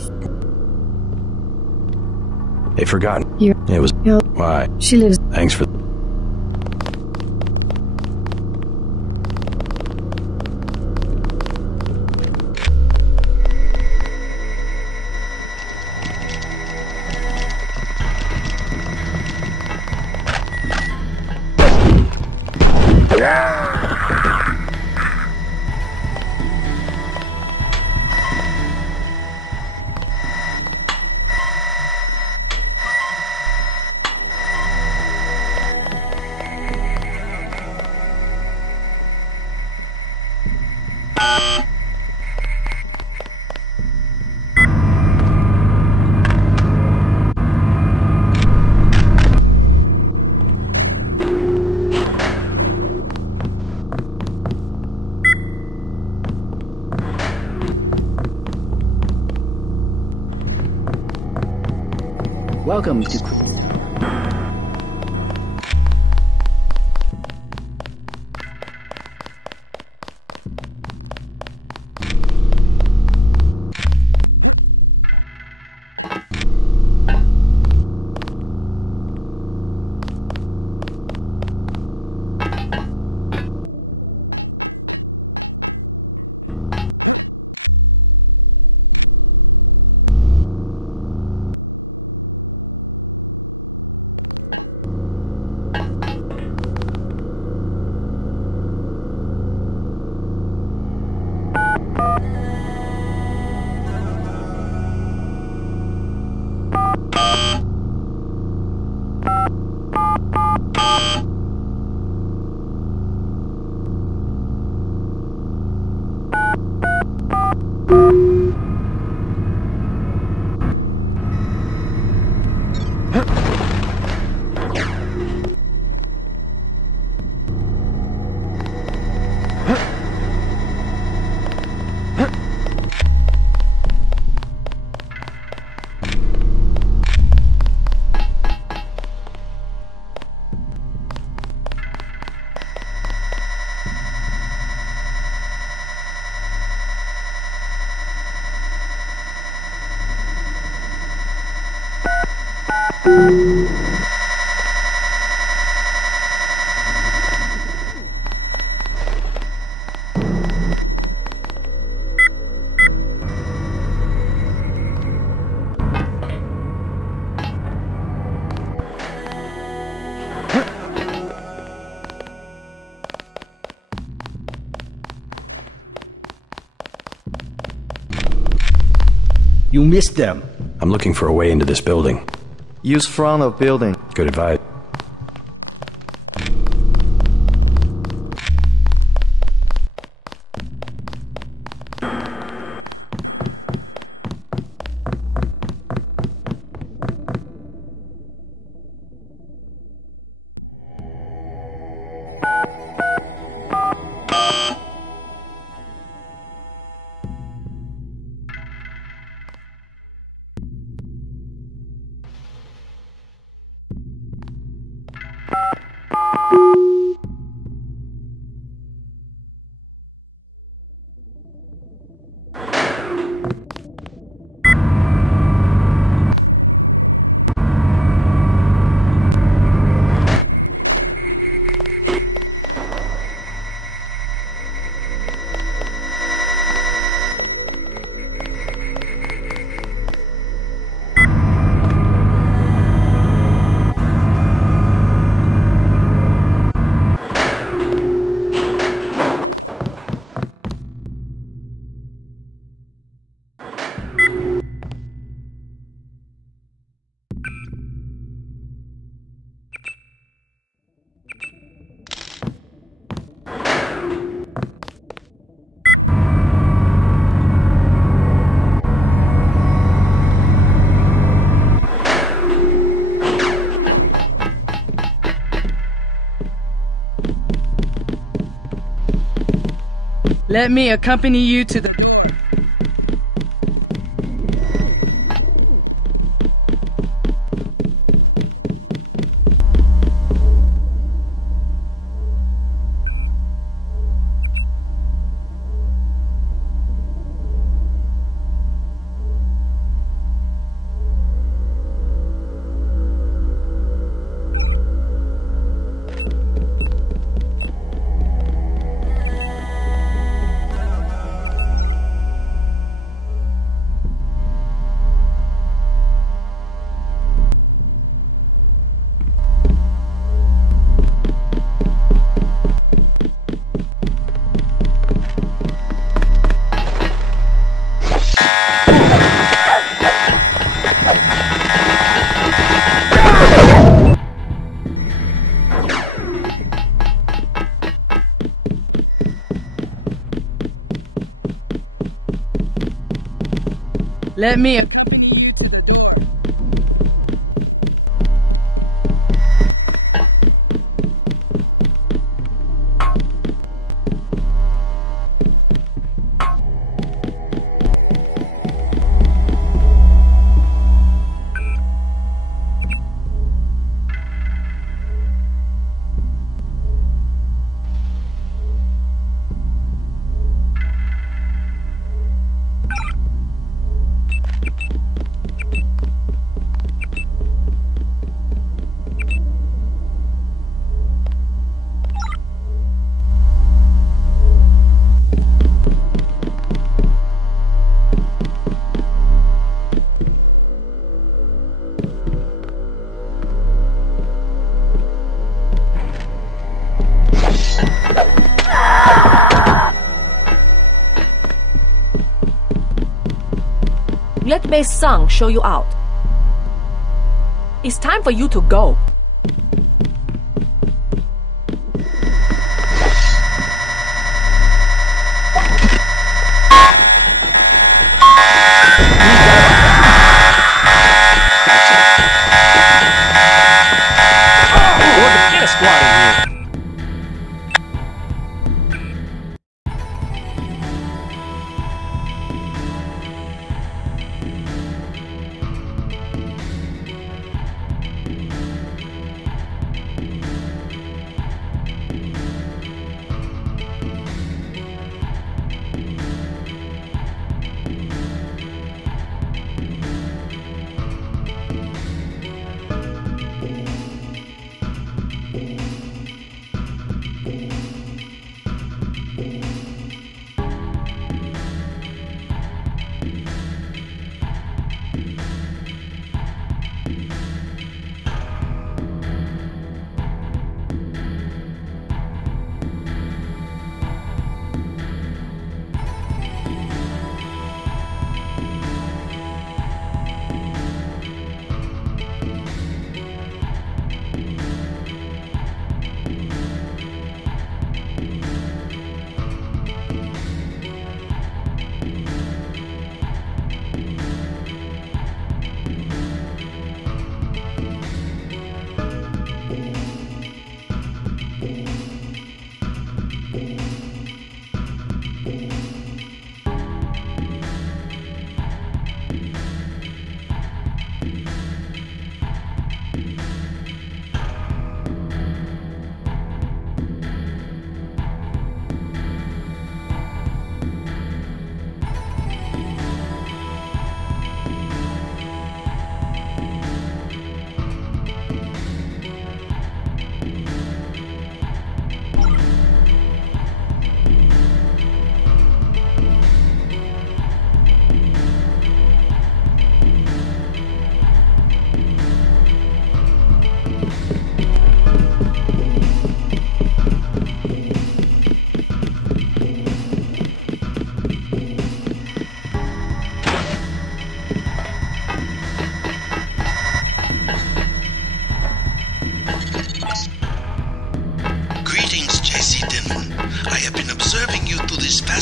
They've forgotten. You... It was... You'll... Why? She lives... Thanks for... Welcome to... You missed them. I'm looking for a way into this building. Use front of building. Good advice. Let me accompany you to the... Let me... Let Mei Sung show you out. It's time for you to go. Get a squad in here.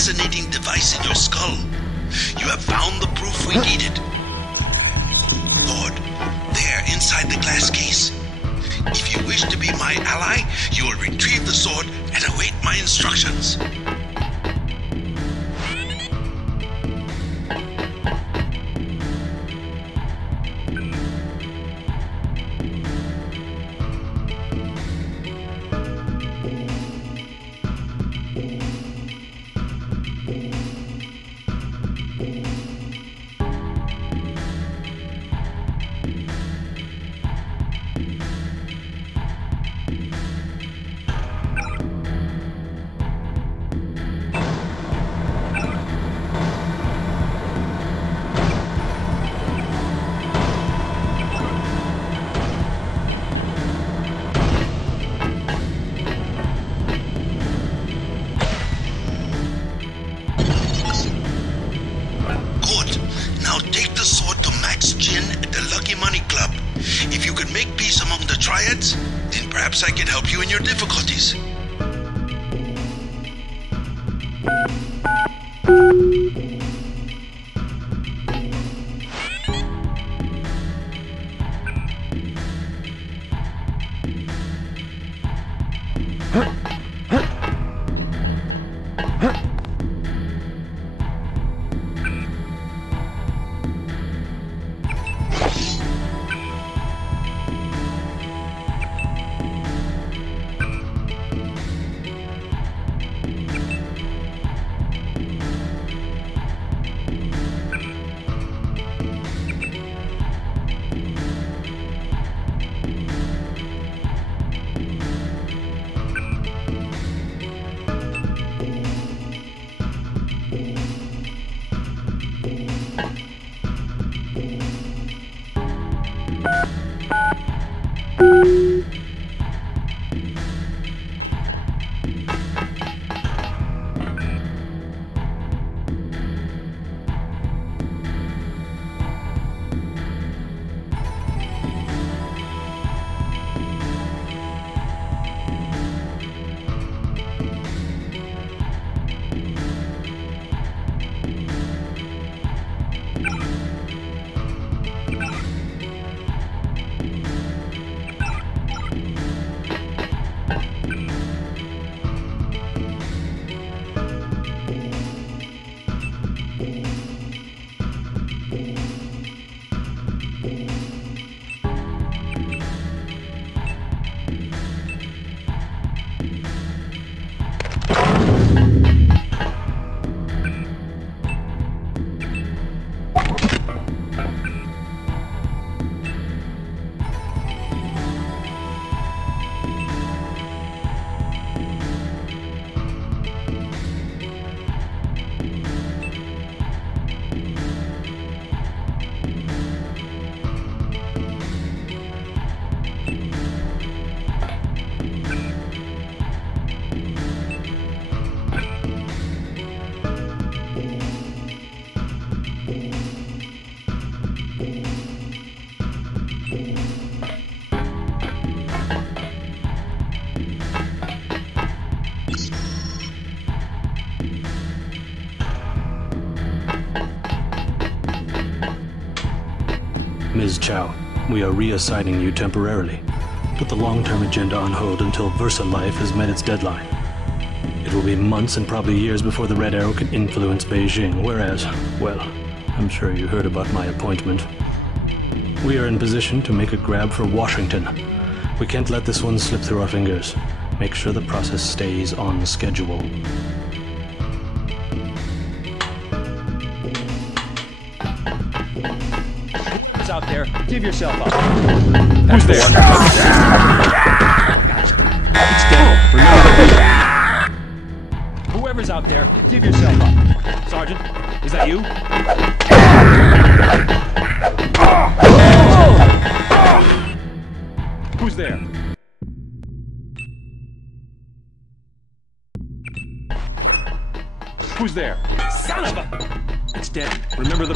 fascinating device in your skull. You have found the proof we needed. Lord, there inside the glass case. If you wish to be my ally, you will retrieve the sword and await my instructions. Triads? Then perhaps I can help you in your difficulties. Ms. Chow, we are reassigning you temporarily. Put the long-term agenda on hold until VersaLife has met its deadline. It will be months and probably years before the Red Arrow can influence Beijing, whereas, well, I'm sure you heard about my appointment. We are in position to make a grab for Washington. We can't let this one slip through our fingers. Make sure the process stays on schedule. Who's out there? Give yourself up. Who's there? Gotcha. It's dead. Remember that. Whoever's out there, give yourself up. Sergeant, is that you? Who's there? Who's there? Son of a... It's dead. Remember the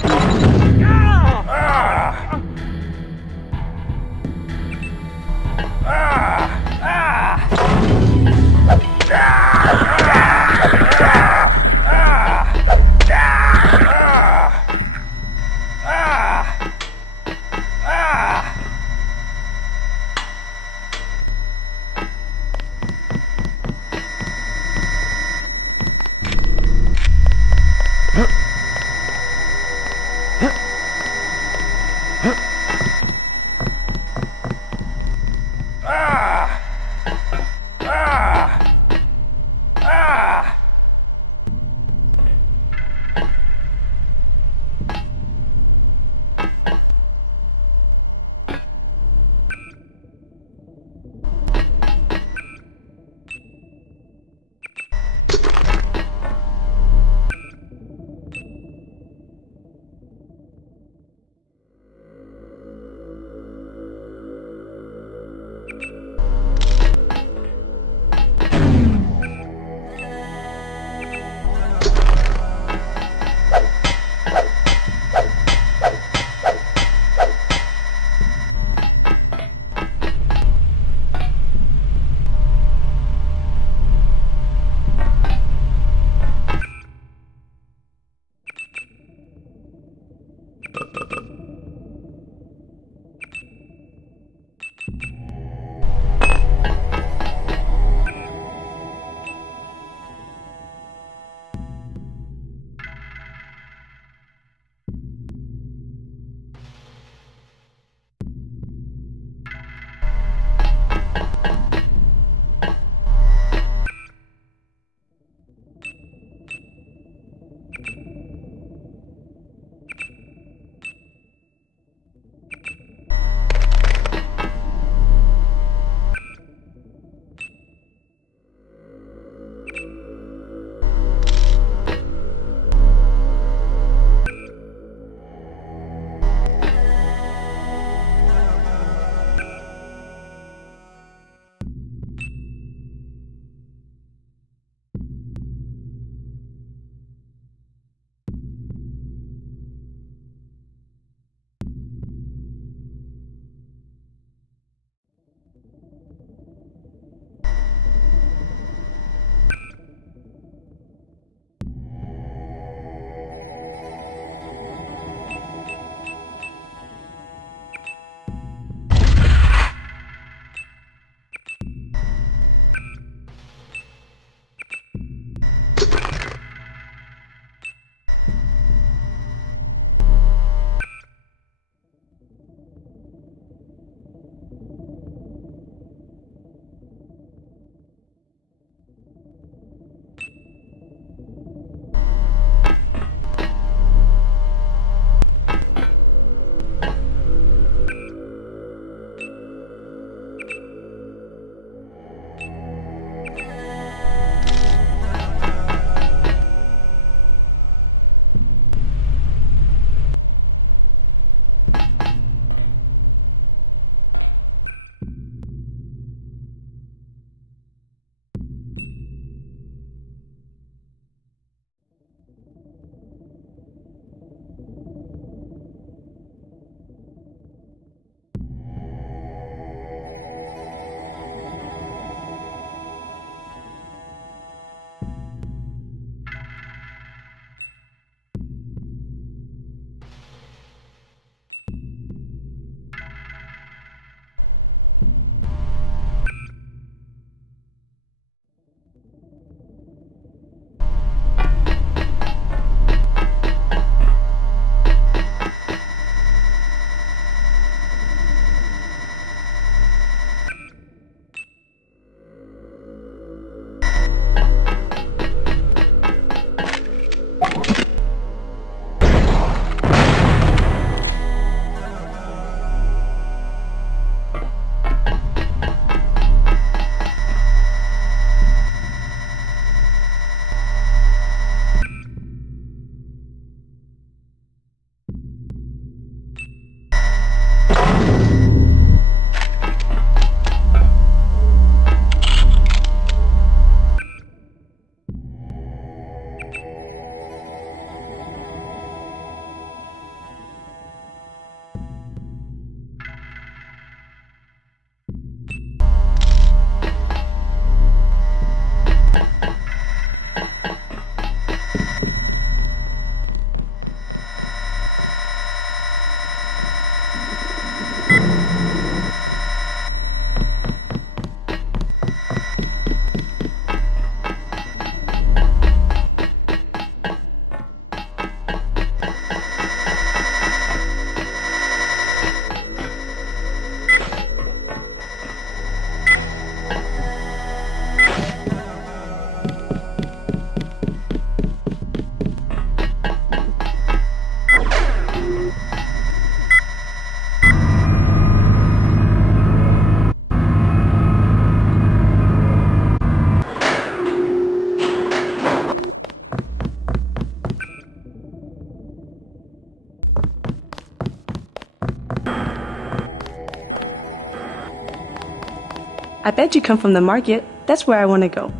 I bet you come from the market. That's where I want to go.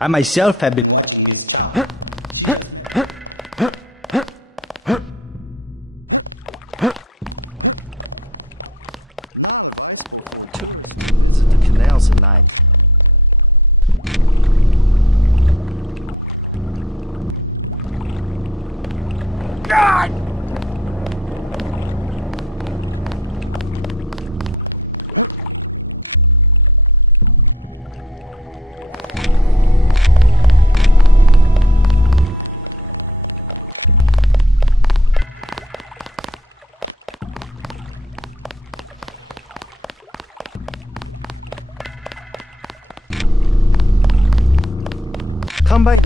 I myself have been watching this job. To the canals at night. God! Come back.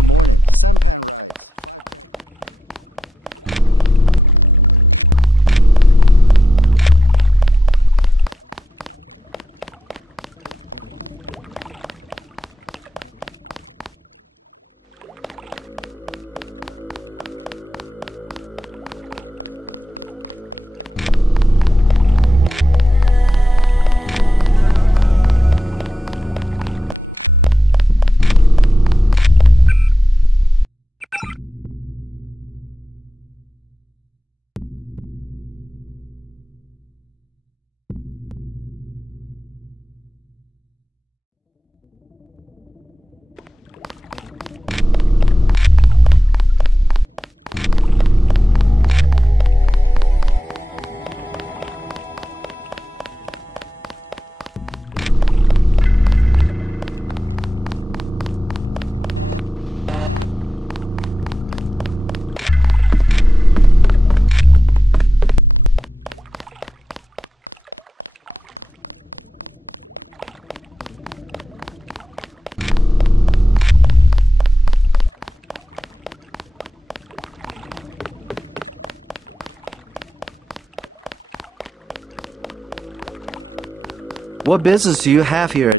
What business do you have here?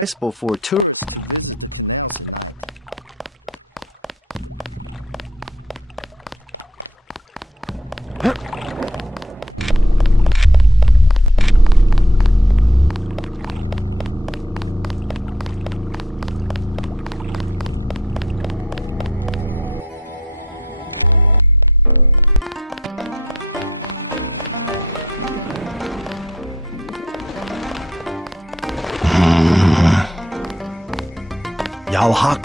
Expo for tour. Yao Hak.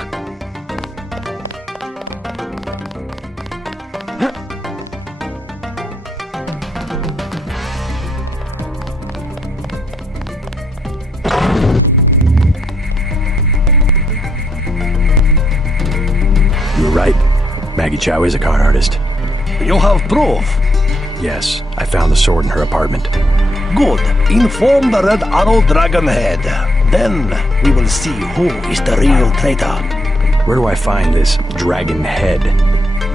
You were right. Maggie Chow is a con artist. You have proof? Yes, I found the sword in her apartment. Good. Inform the Red Arrow Dragon Head. Then we will see who is the real traitor. Where do I find this Dragon Head?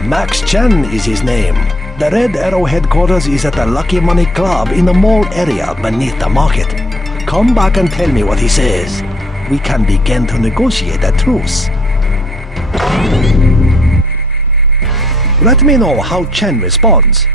Max Chen is his name. The Red Arrow headquarters is at the Lucky Money Club in the mall area beneath the market. Come back and tell me what he says. We can begin to negotiate a truce. Let me know how Chen responds.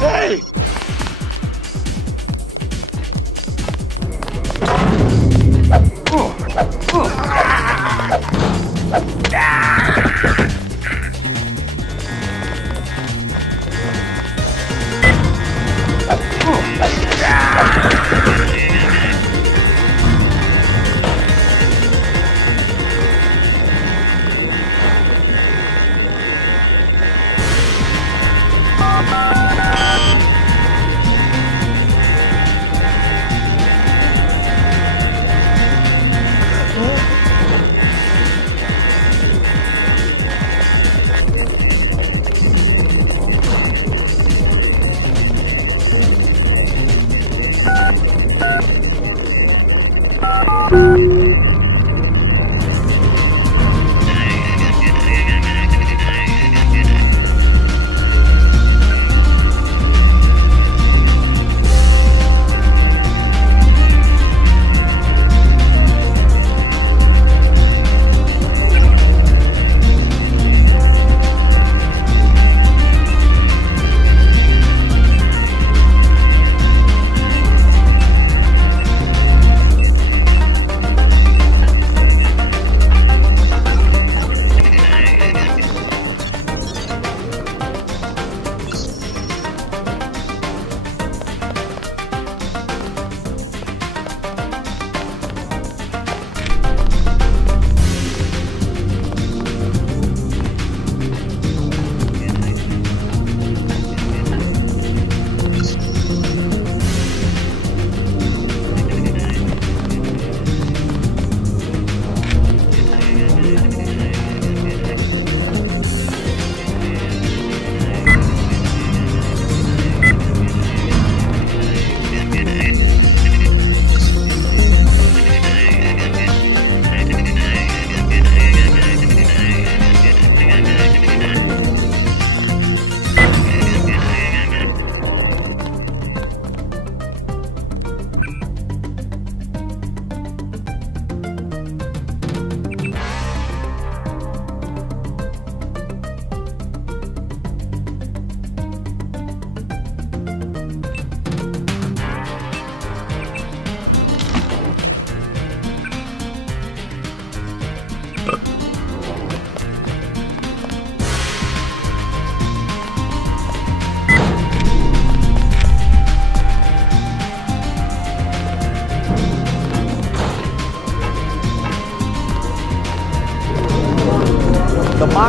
Hey!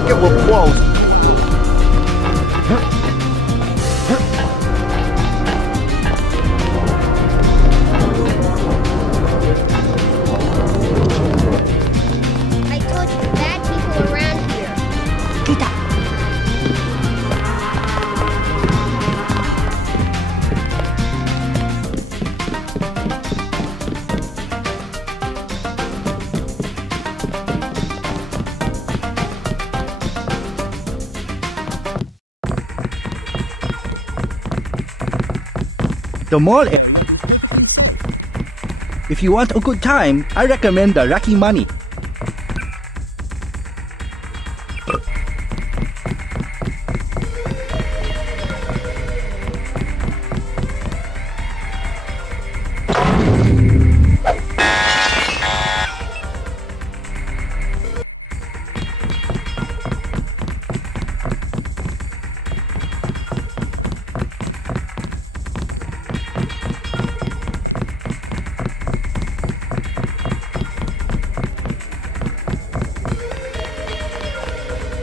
market will close. I told you, bad people around here. The mall. If you want a good time, I recommend the Rocky Money.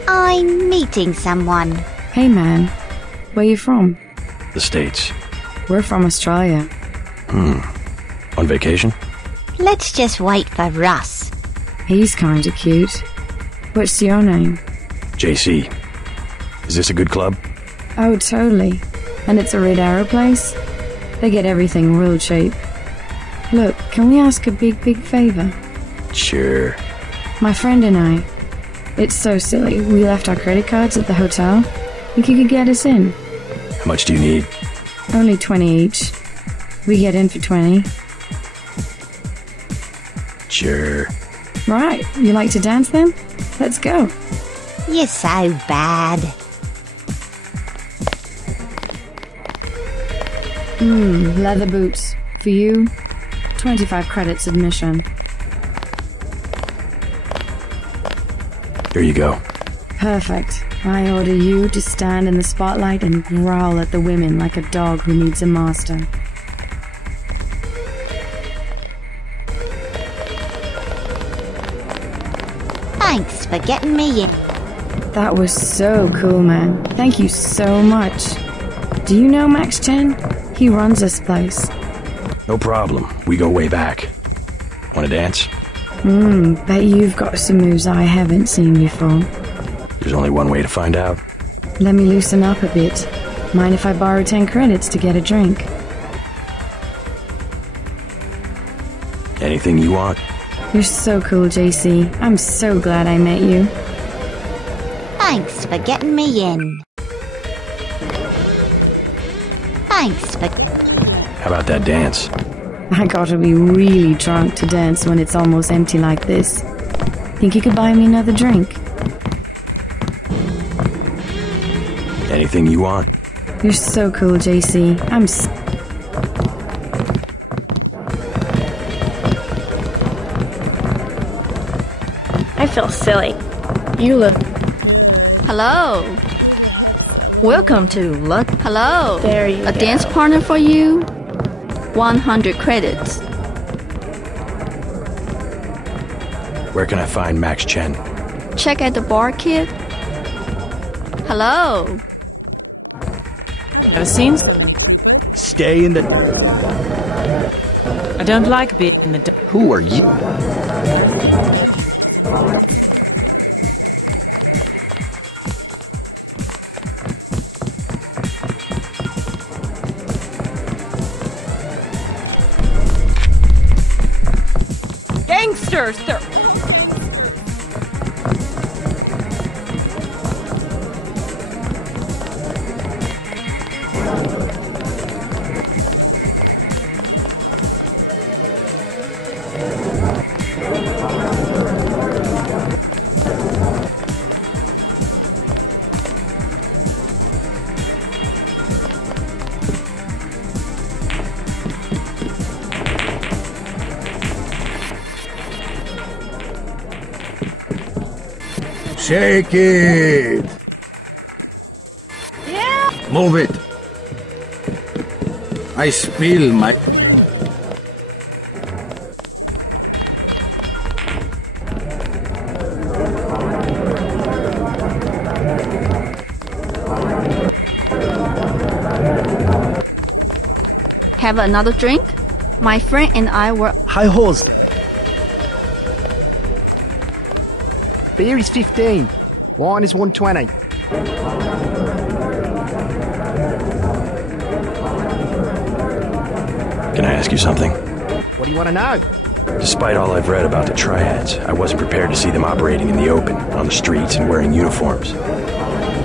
I'm meeting someone. Hey man, where you from? The States. We're from Australia. On vacation? Let's just wait for Russ. He's kinda cute. What's your name? JC. Is this a good club? Oh, totally. And it's a Red Arrow place? They get everything real cheap. Look, can we ask a big favor? Sure. My friend and I. It's so silly. We left our credit cards at the hotel. Think you could get us in? How much do you need? Only 20 each. We get in for 20. Sure. Right. You like to dance then? Let's go. You're so bad. Leather boots. For you, 25 credits admission. Here you go. Perfect. I order you to stand in the spotlight and growl at the women like a dog who needs a master. Thanks for getting me in. That was so cool, man. Thank you so much. Do you know Max Chen? He runs this place. No problem. We go way back. Wanna dance? Bet you've got some moves I haven't seen before. There's only one way to find out. Let me loosen up a bit. Mind if I borrow 10 credits to get a drink? Anything you want? You're so cool, JC. I'm so glad I met you. Thanks for getting me in. Thanks for... How about that dance? I gotta be really drunk to dance when it's almost empty like this. Think you could buy me another drink? Anything you want? You're so cool, JC. I feel silly. You look... Hello. Welcome to Luck. Hello. There you A go. dance partner for you? 100 credits. Where can I find Max Chen? Check at the bar, kid. Hello. Have a scene? Stay in the... I don't like being in the... Who are you? Gangsters! They're... Shake it! Yeah! Move it! I spill my... have another drink? My friend and I were... High horse. Beer is 15. Wine is 120. Can I ask you something? What do you want to know? Despite all I've read about the Triads, I wasn't prepared to see them operating in the open, on the streets, and wearing uniforms.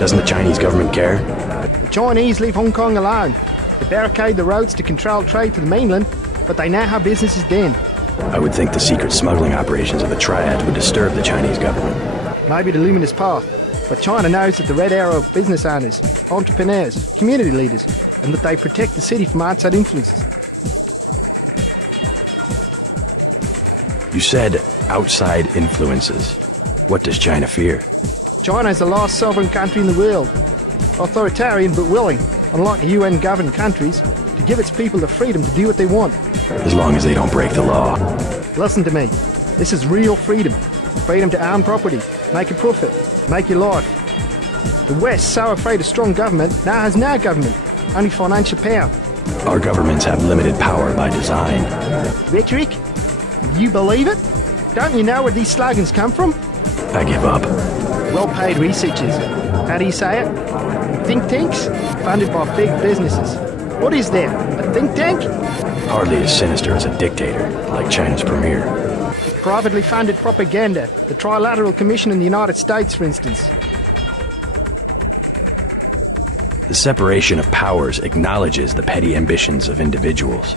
Doesn't the Chinese government care? The Chinese leave Hong Kong alone. They barricade the roads to control trade to the mainland, but they know how business is done. I would think the secret smuggling operations of the Triads would disturb the Chinese government. Maybe the luminous path, but China knows that the Red Arrow are business owners, entrepreneurs, community leaders, and that they protect the city from outside influences. You said outside influences. What does China fear? China is the last sovereign country in the world. Authoritarian but willing, unlike UN-governed countries, to give its people the freedom to do what they want. As long as they don't break the law. Listen to me. This is real freedom. Freedom to own property, make a profit, make your life. The West, so afraid of strong government, now has no government, only financial power. Our governments have limited power by design. Rhetoric? You believe it? Don't you know where these slogans come from? I give up. Well-paid researchers. How do you say it? Think tanks? Funded by big businesses. What is there? A think tank? Hardly as sinister as a dictator, like China's premier. Privately funded propaganda. The Trilateral Commission in the United States, for instance. The separation of powers acknowledges the petty ambitions of individuals.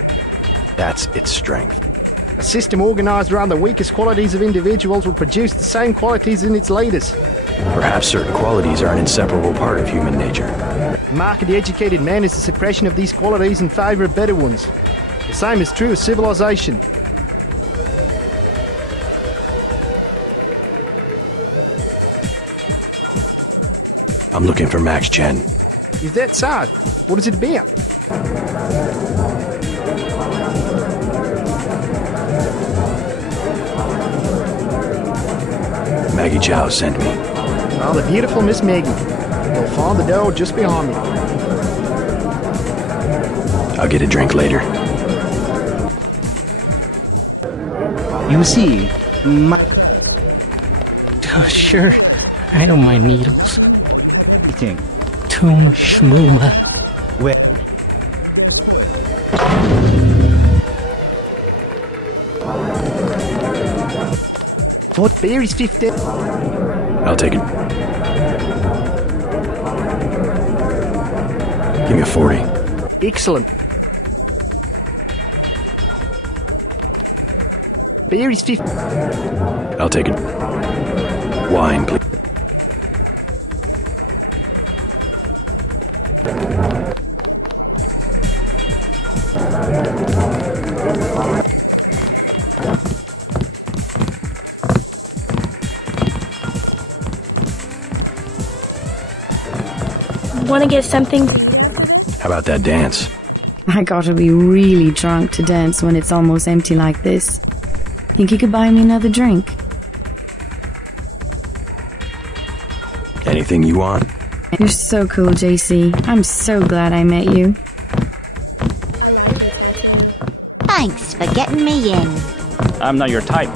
That's its strength. A system organized around the weakest qualities of individuals will produce the same qualities in its leaders. Perhaps certain qualities are an inseparable part of human nature. The mark of the educated man is the suppression of these qualities in favor of better ones. The same is true of civilization. I'm looking for Max Chen. Is that so? What is it about? Maggie Chow sent me. Oh, the beautiful Miss Maggie. You'll find the door just behind me. I'll get a drink later. You see, Sure, I don't mind needles. Thing. Toom schmooma. Where? What beer is 15? I'll take it. Give me a 40. Excellent. Beer is 50. I'll take it. Wine, please. Want to get something? How about that dance? I gotta be really drunk to dance when it's almost empty like this. Think you could buy me another drink? Anything you want? You're so cool, JC. I'm so glad I met you. Thanks for getting me in. I'm not your type.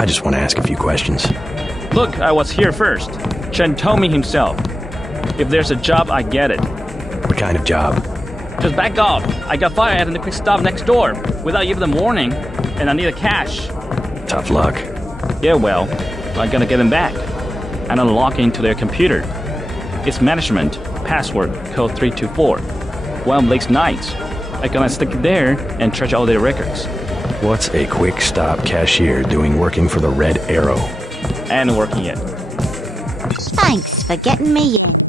I just want to ask a few questions. Look, I was here first. Chen told me himself. If there's a job, I get it. What kind of job? Just back off. I got fired at the quick stop next door without even the warning, and I need the cash. Tough luck. Yeah, well, I gotta get them back. And unlock into their computer. It's management, password, code 324. One late night, I'm gonna stick it there and trash all their records. What's a quick stop cashier doing working for the Red Arrow? And working it. Thanks for getting me in.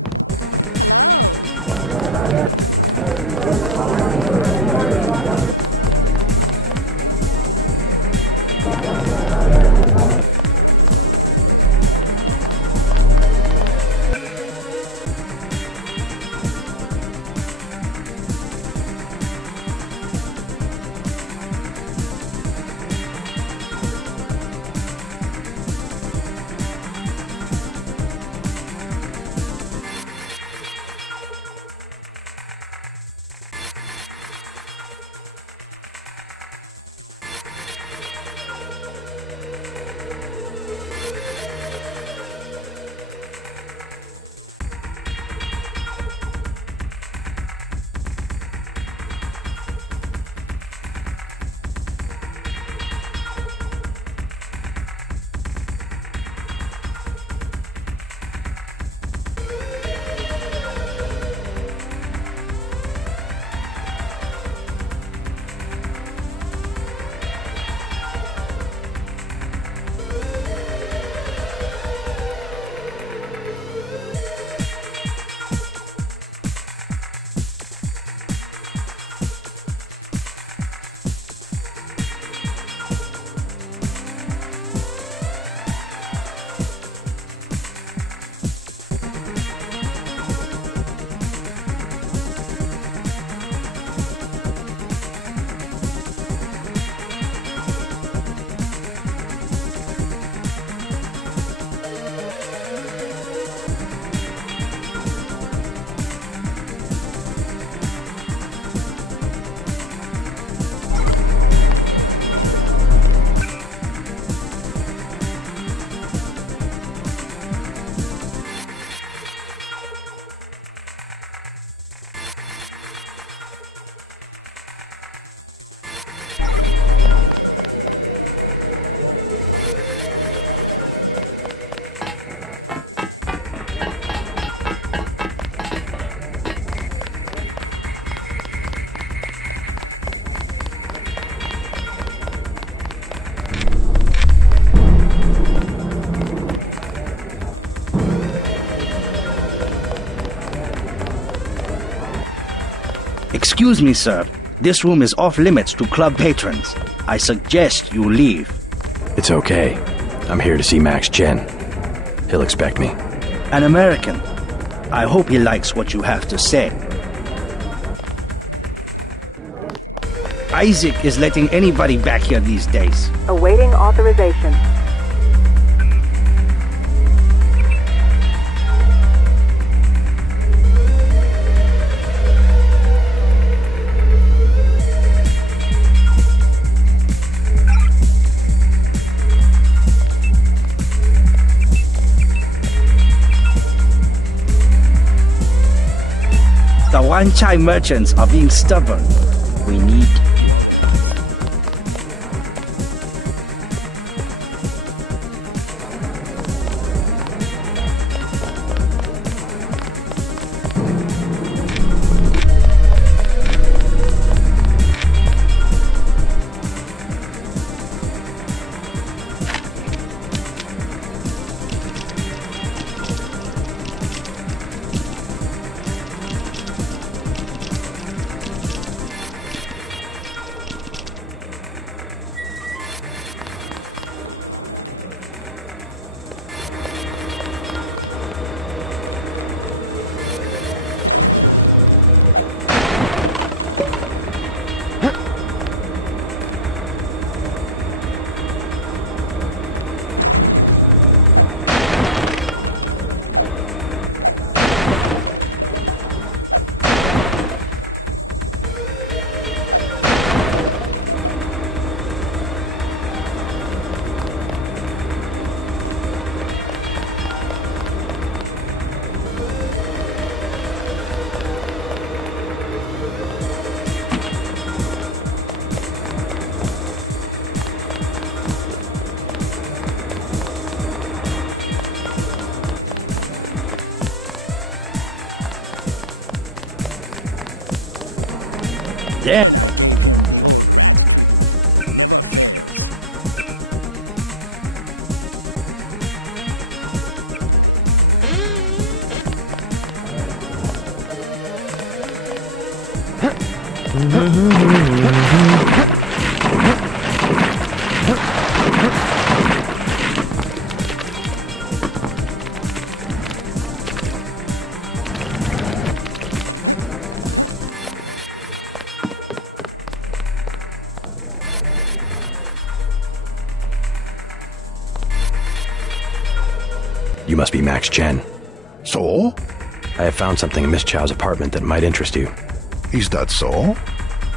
Excuse me, sir. This room is off limits to club patrons. I suggest you leave. It's okay. I'm here to see Max Chen. He'll expect me. An American. I hope he likes what you have to say. Isaac is letting anybody back here these days. Awaiting authorization. The Wan-Chai merchants are being stubborn. We need... Damn. You must be Max Chen. So? I have found something in Miss Chow's apartment that might interest you. Is that so?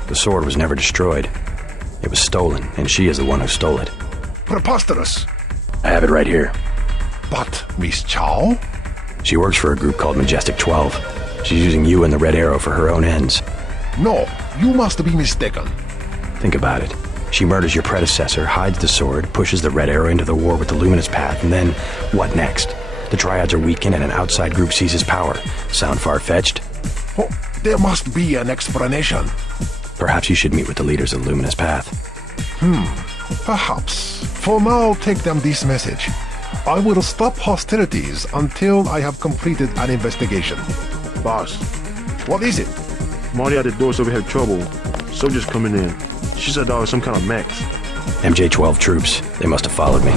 The sword was never destroyed. It was stolen, and she is the one who stole it. Preposterous! I have it right here. But Miss Chow? She works for a group called Majestic 12. She's using you and the Red Arrow for her own ends. No, you must be mistaken. Think about it. She murders your predecessor, hides the sword, pushes the Red Arrow into the war with the Luminous Path, and then, what next? The Triads are weakened and an outside group seizes power. Sound far-fetched? Oh, there must be an explanation. Perhaps you should meet with the leaders of the Luminous Path. Perhaps. For now, take them this message. I will stop hostilities until I have completed an investigation. Boss, What is it? Marty at the door said we had trouble. Soldiers coming in. She said there was some kind of mechs. MJ-12 troops. They must have followed me.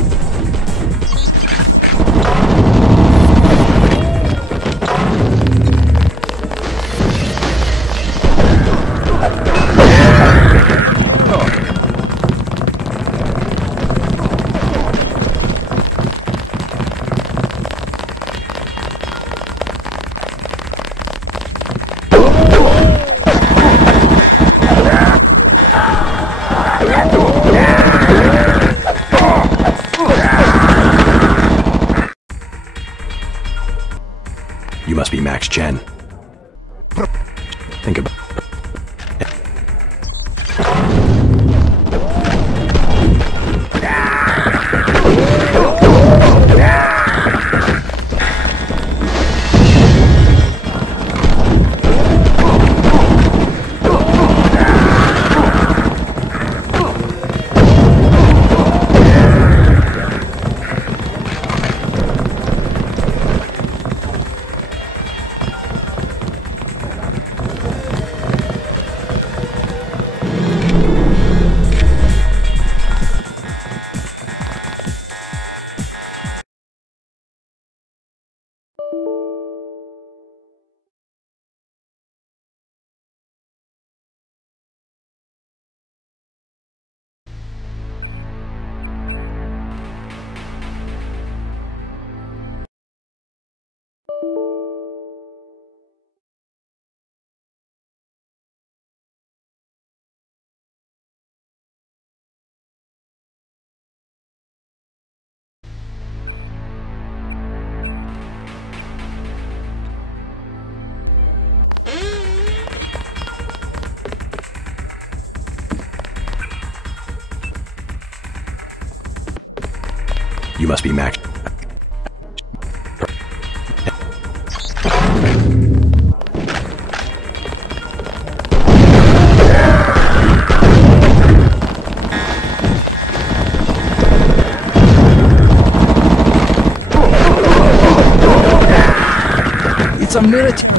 You must be Max. It's a miracle.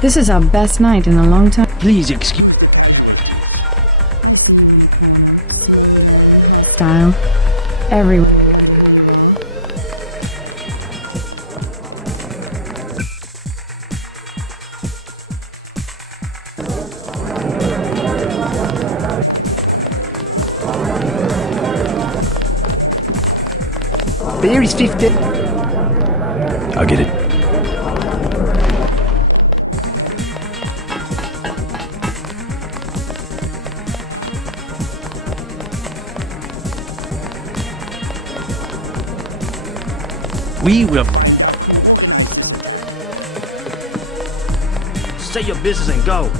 This is our best night in a long time. Please excuse. Style. Everywhere. Beer is 50. I'll get it. We will. Say your business and go.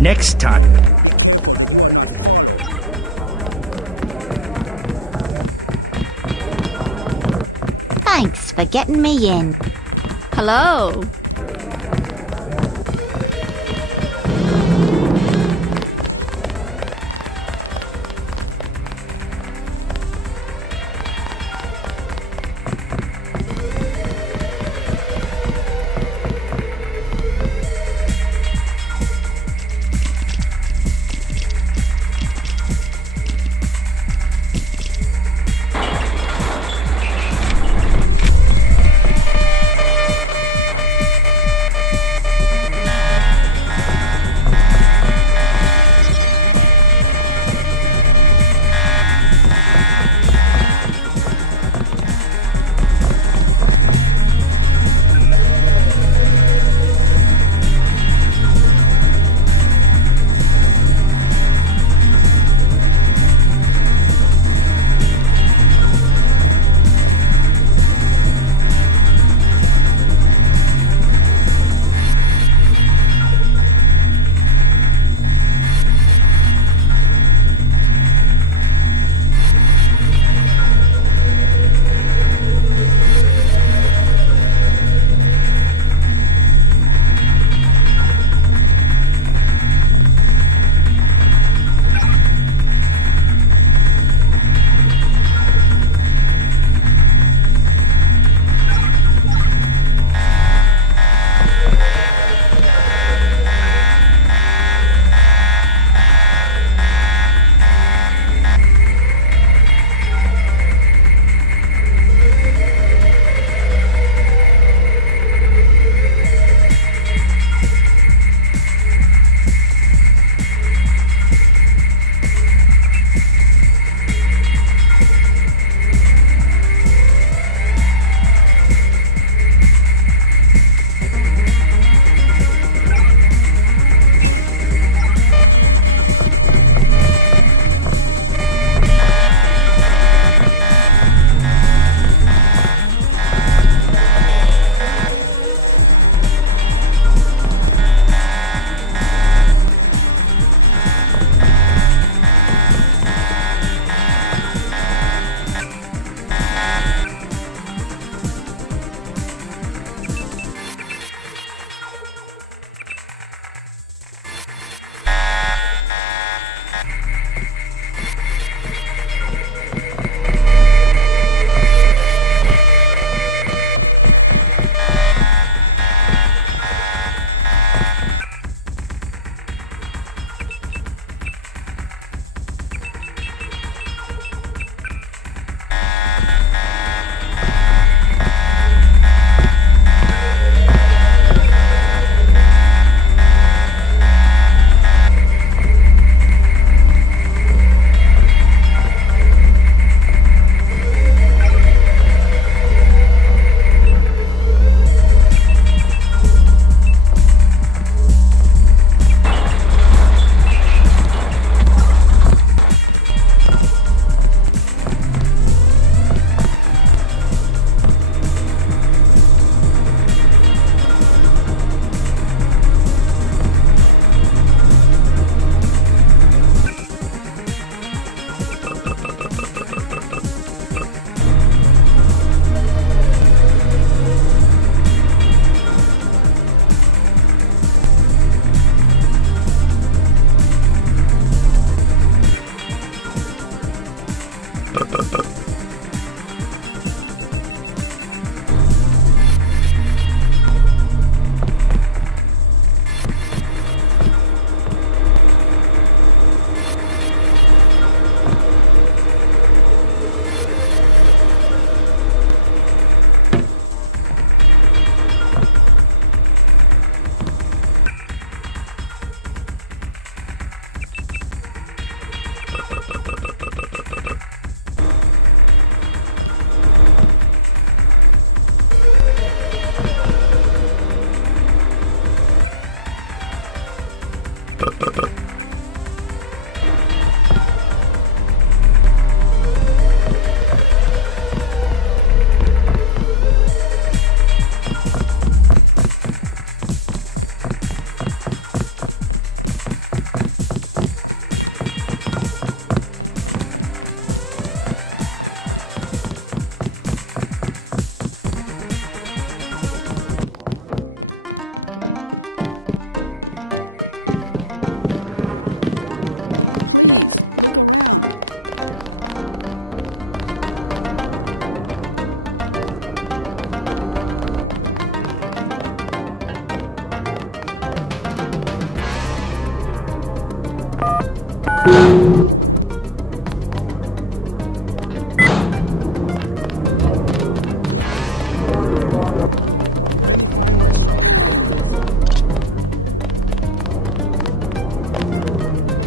Next time. Thanks for getting me in. Hello.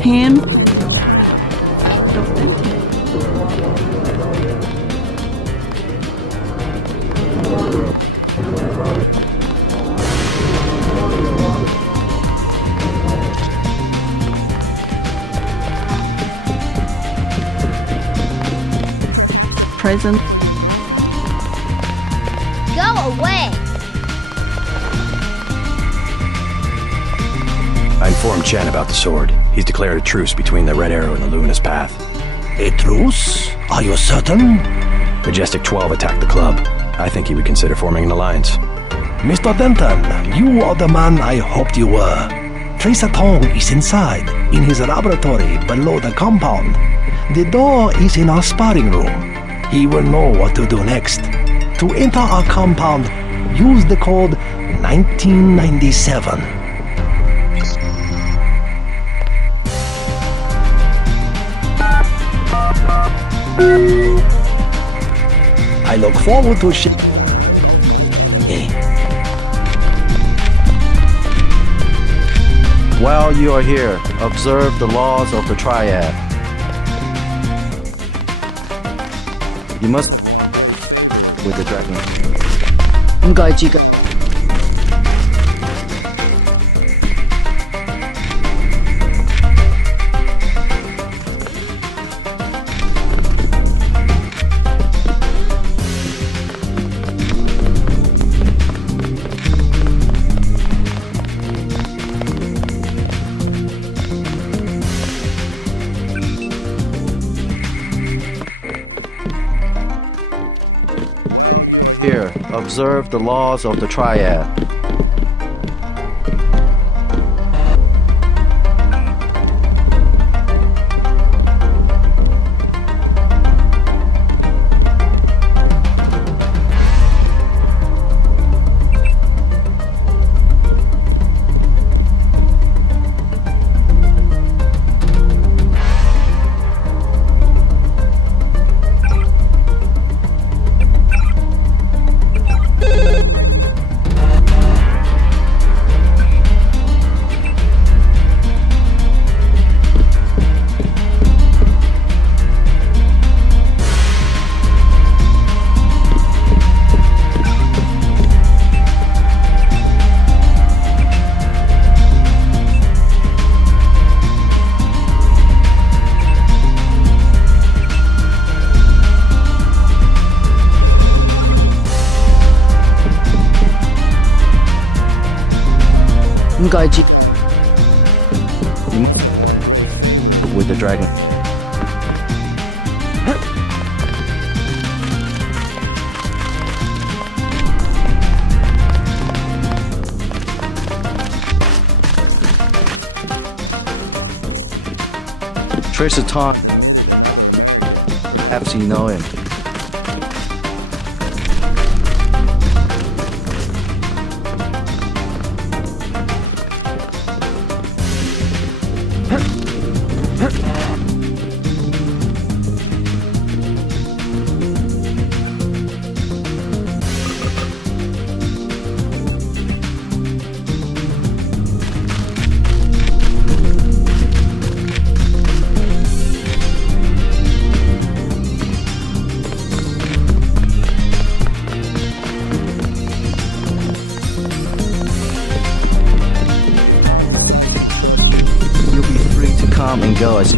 Him? Present. Go away! I informed Chen about the sword. He's declared a truce between the Red Arrow and the Luminous Path. A truce? Are you certain? Majestic 12 attacked the club. I think he would consider forming an alliance. Mr. Denton, you are the man I hoped you were. Tracer Tong is inside, in his laboratory below the compound. The door is in our sparring room. He will know what to do next. To enter our compound, use the code 1997. I look forward to While you are here, observe the laws of the Triad. You must with the dragon. Here, observe the laws of the Triad. With the dragon. Tracer time. Perhaps you know him. And go as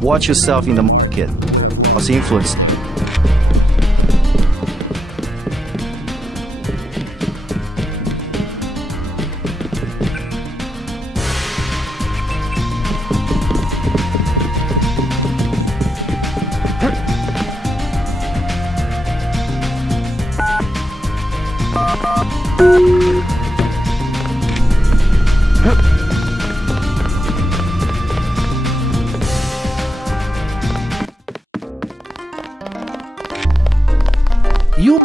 watch yourself in the market. Cause influence. You...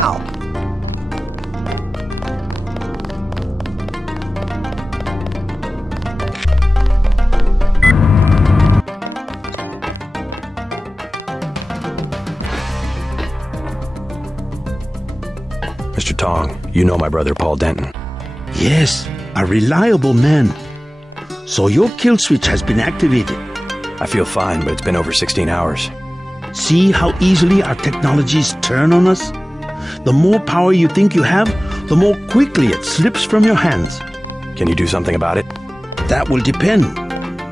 Ow. Mr. Tong, you know my brother Paul Denton. Yes, a reliable man. So your kill switch has been activated. I feel fine, but it's been over 16 hours. See how easily our technologies turn on us? The more power you think you have, the more quickly it slips from your hands. Can you do something about it? That will depend.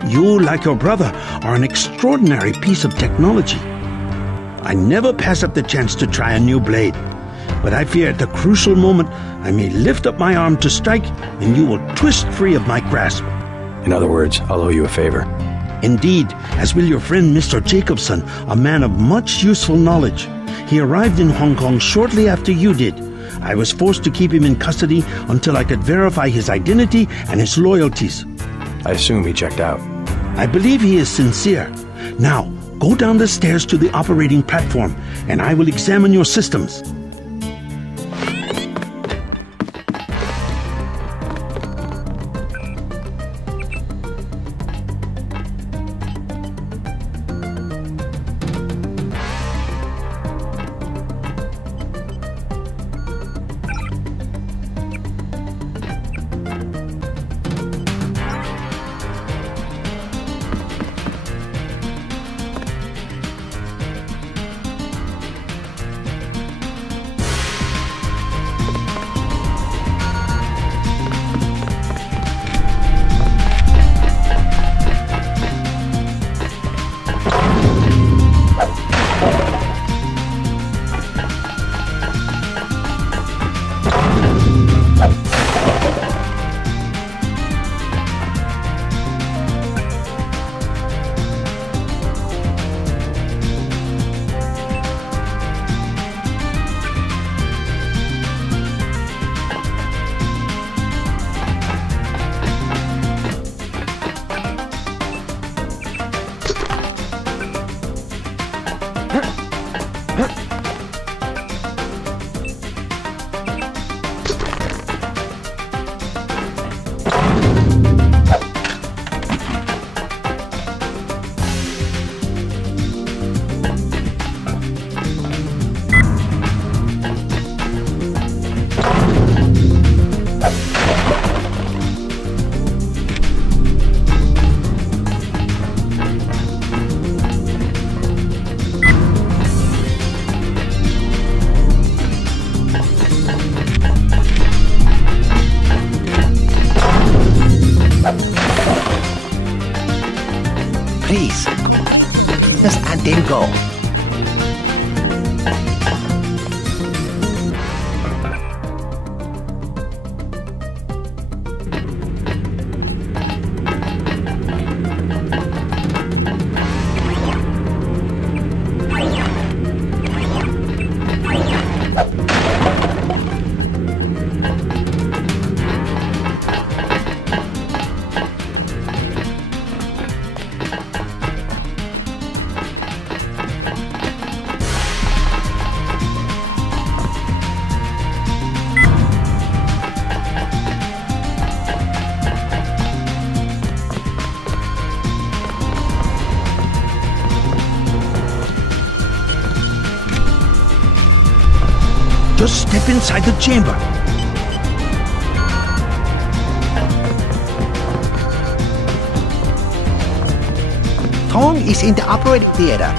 You, like your brother, are an extraordinary piece of technology. I never pass up the chance to try a new blade, but I fear at the crucial moment I may lift up my arm to strike and you will twist free of my grasp. In other words, I'll owe you a favor. Indeed, as will your friend Mr. Jacobson, a man of much useful knowledge. He arrived in Hong Kong shortly after you did. I was forced to keep him in custody until I could verify his identity and his loyalties. I assume he checked out. I believe he is sincere. Now, go down the stairs to the operating platform, and I will examine your systems. Please. Yes, and then go. Just step inside the chamber. Tong is in the operating theater.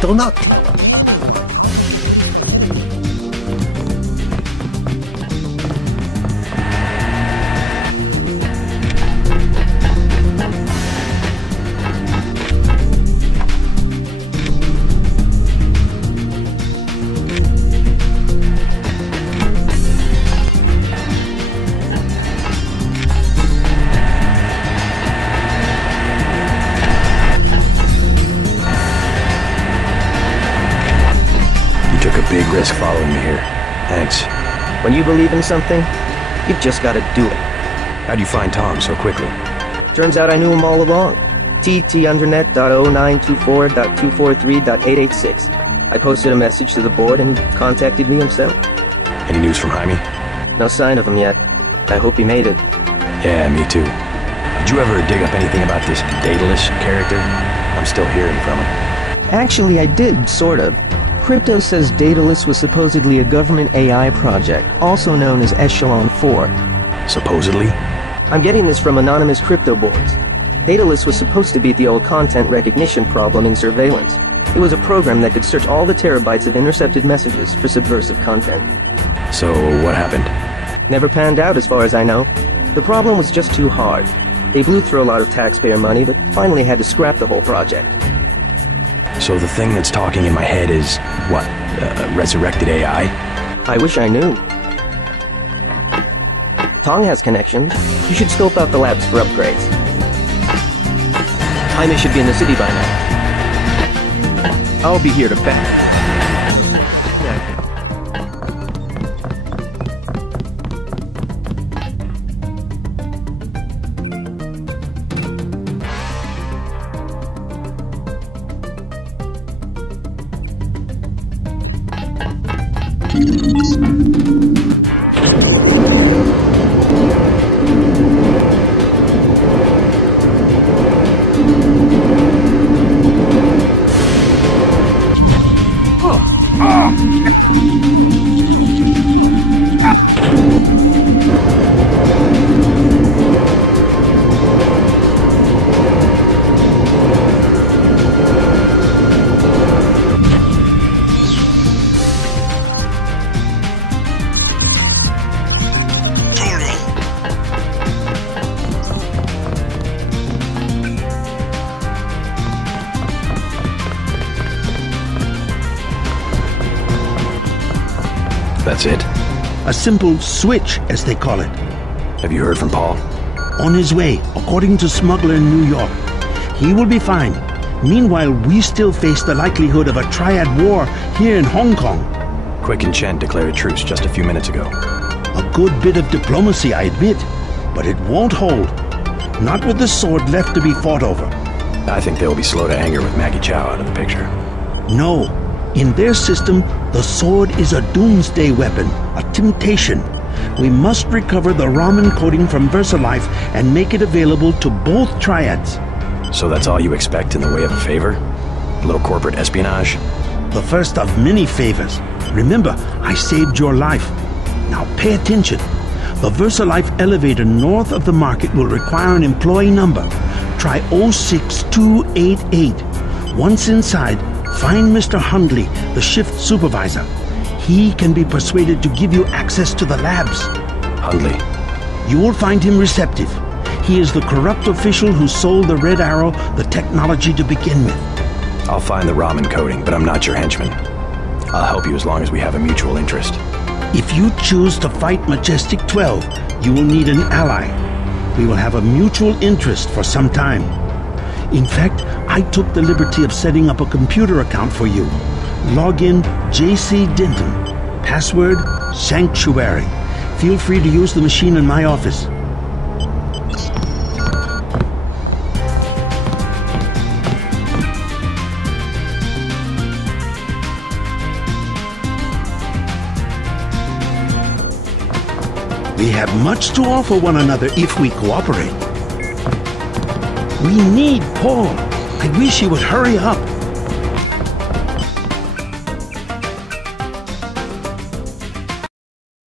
Do not. Big risk following me here. Thanks. When you believe in something, you've just got to do it. How'd you find Tom so quickly? Turns out I knew him all along. tt_undernet.0924243.886. I posted a message to the board and he contacted me himself. Any news from Jaime? No sign of him yet. I hope he made it. Yeah, me too. Did you ever dig up anything about this Daedalus character? I'm still hearing from him. Actually, I did, sort of. Crypto says Daedalus was supposedly a government AI project, also known as Echelon 4. Supposedly? I'm getting this from anonymous crypto boards. Daedalus was supposed to beat the old content recognition problem in surveillance. It was a program that could search all the terabytes of intercepted messages for subversive content. So, what happened? Never panned out as far as I know. The problem was just too hard. They blew through a lot of taxpayer money, but finally had to scrap the whole project. So the thing that's talking in my head is, what, resurrected AI? I wish I knew. Tong has connections. You should scope out the labs for upgrades. Jaime should be in the city by now. I'll be here to back. That's it? A simple switch, as they call it. Have you heard from Paul? On his way, according to smuggler in New York. He will be fine. Meanwhile, we still face the likelihood of a triad war here in Hong Kong. Quick and Chen declared a truce just a few minutes ago. A good bit of diplomacy, I admit, but it won't hold. Not with the sword left to be fought over. I think they'll be slow to anger with Maggie Chow out of the picture. No. In their system, the sword is a doomsday weapon, a temptation. We must recover the ramen coating from VersaLife and make it available to both triads. So that's all you expect in the way of a favor? A little corporate espionage? The first of many favors. Remember, I saved your life. Now pay attention. The VersaLife elevator north of the market will require an employee number. Try 06288. Once inside, find Mr. Hundley, the shift supervisor. He can be persuaded to give you access to the labs. Hundley. You will find him receptive. He is the corrupt official who sold the Red Arrow the technology to begin with. I'll find the ramen coating, but I'm not your henchman. I'll help you as long as we have a mutual interest. If you choose to fight Majestic 12, you will need an ally. We will have a mutual interest for some time. In fact, I took the liberty of setting up a computer account for you. Login JC Denton. Password Sanctuary. Feel free to use the machine in my office. We have much to offer one another if we cooperate. We need Paul. I wish he would hurry up.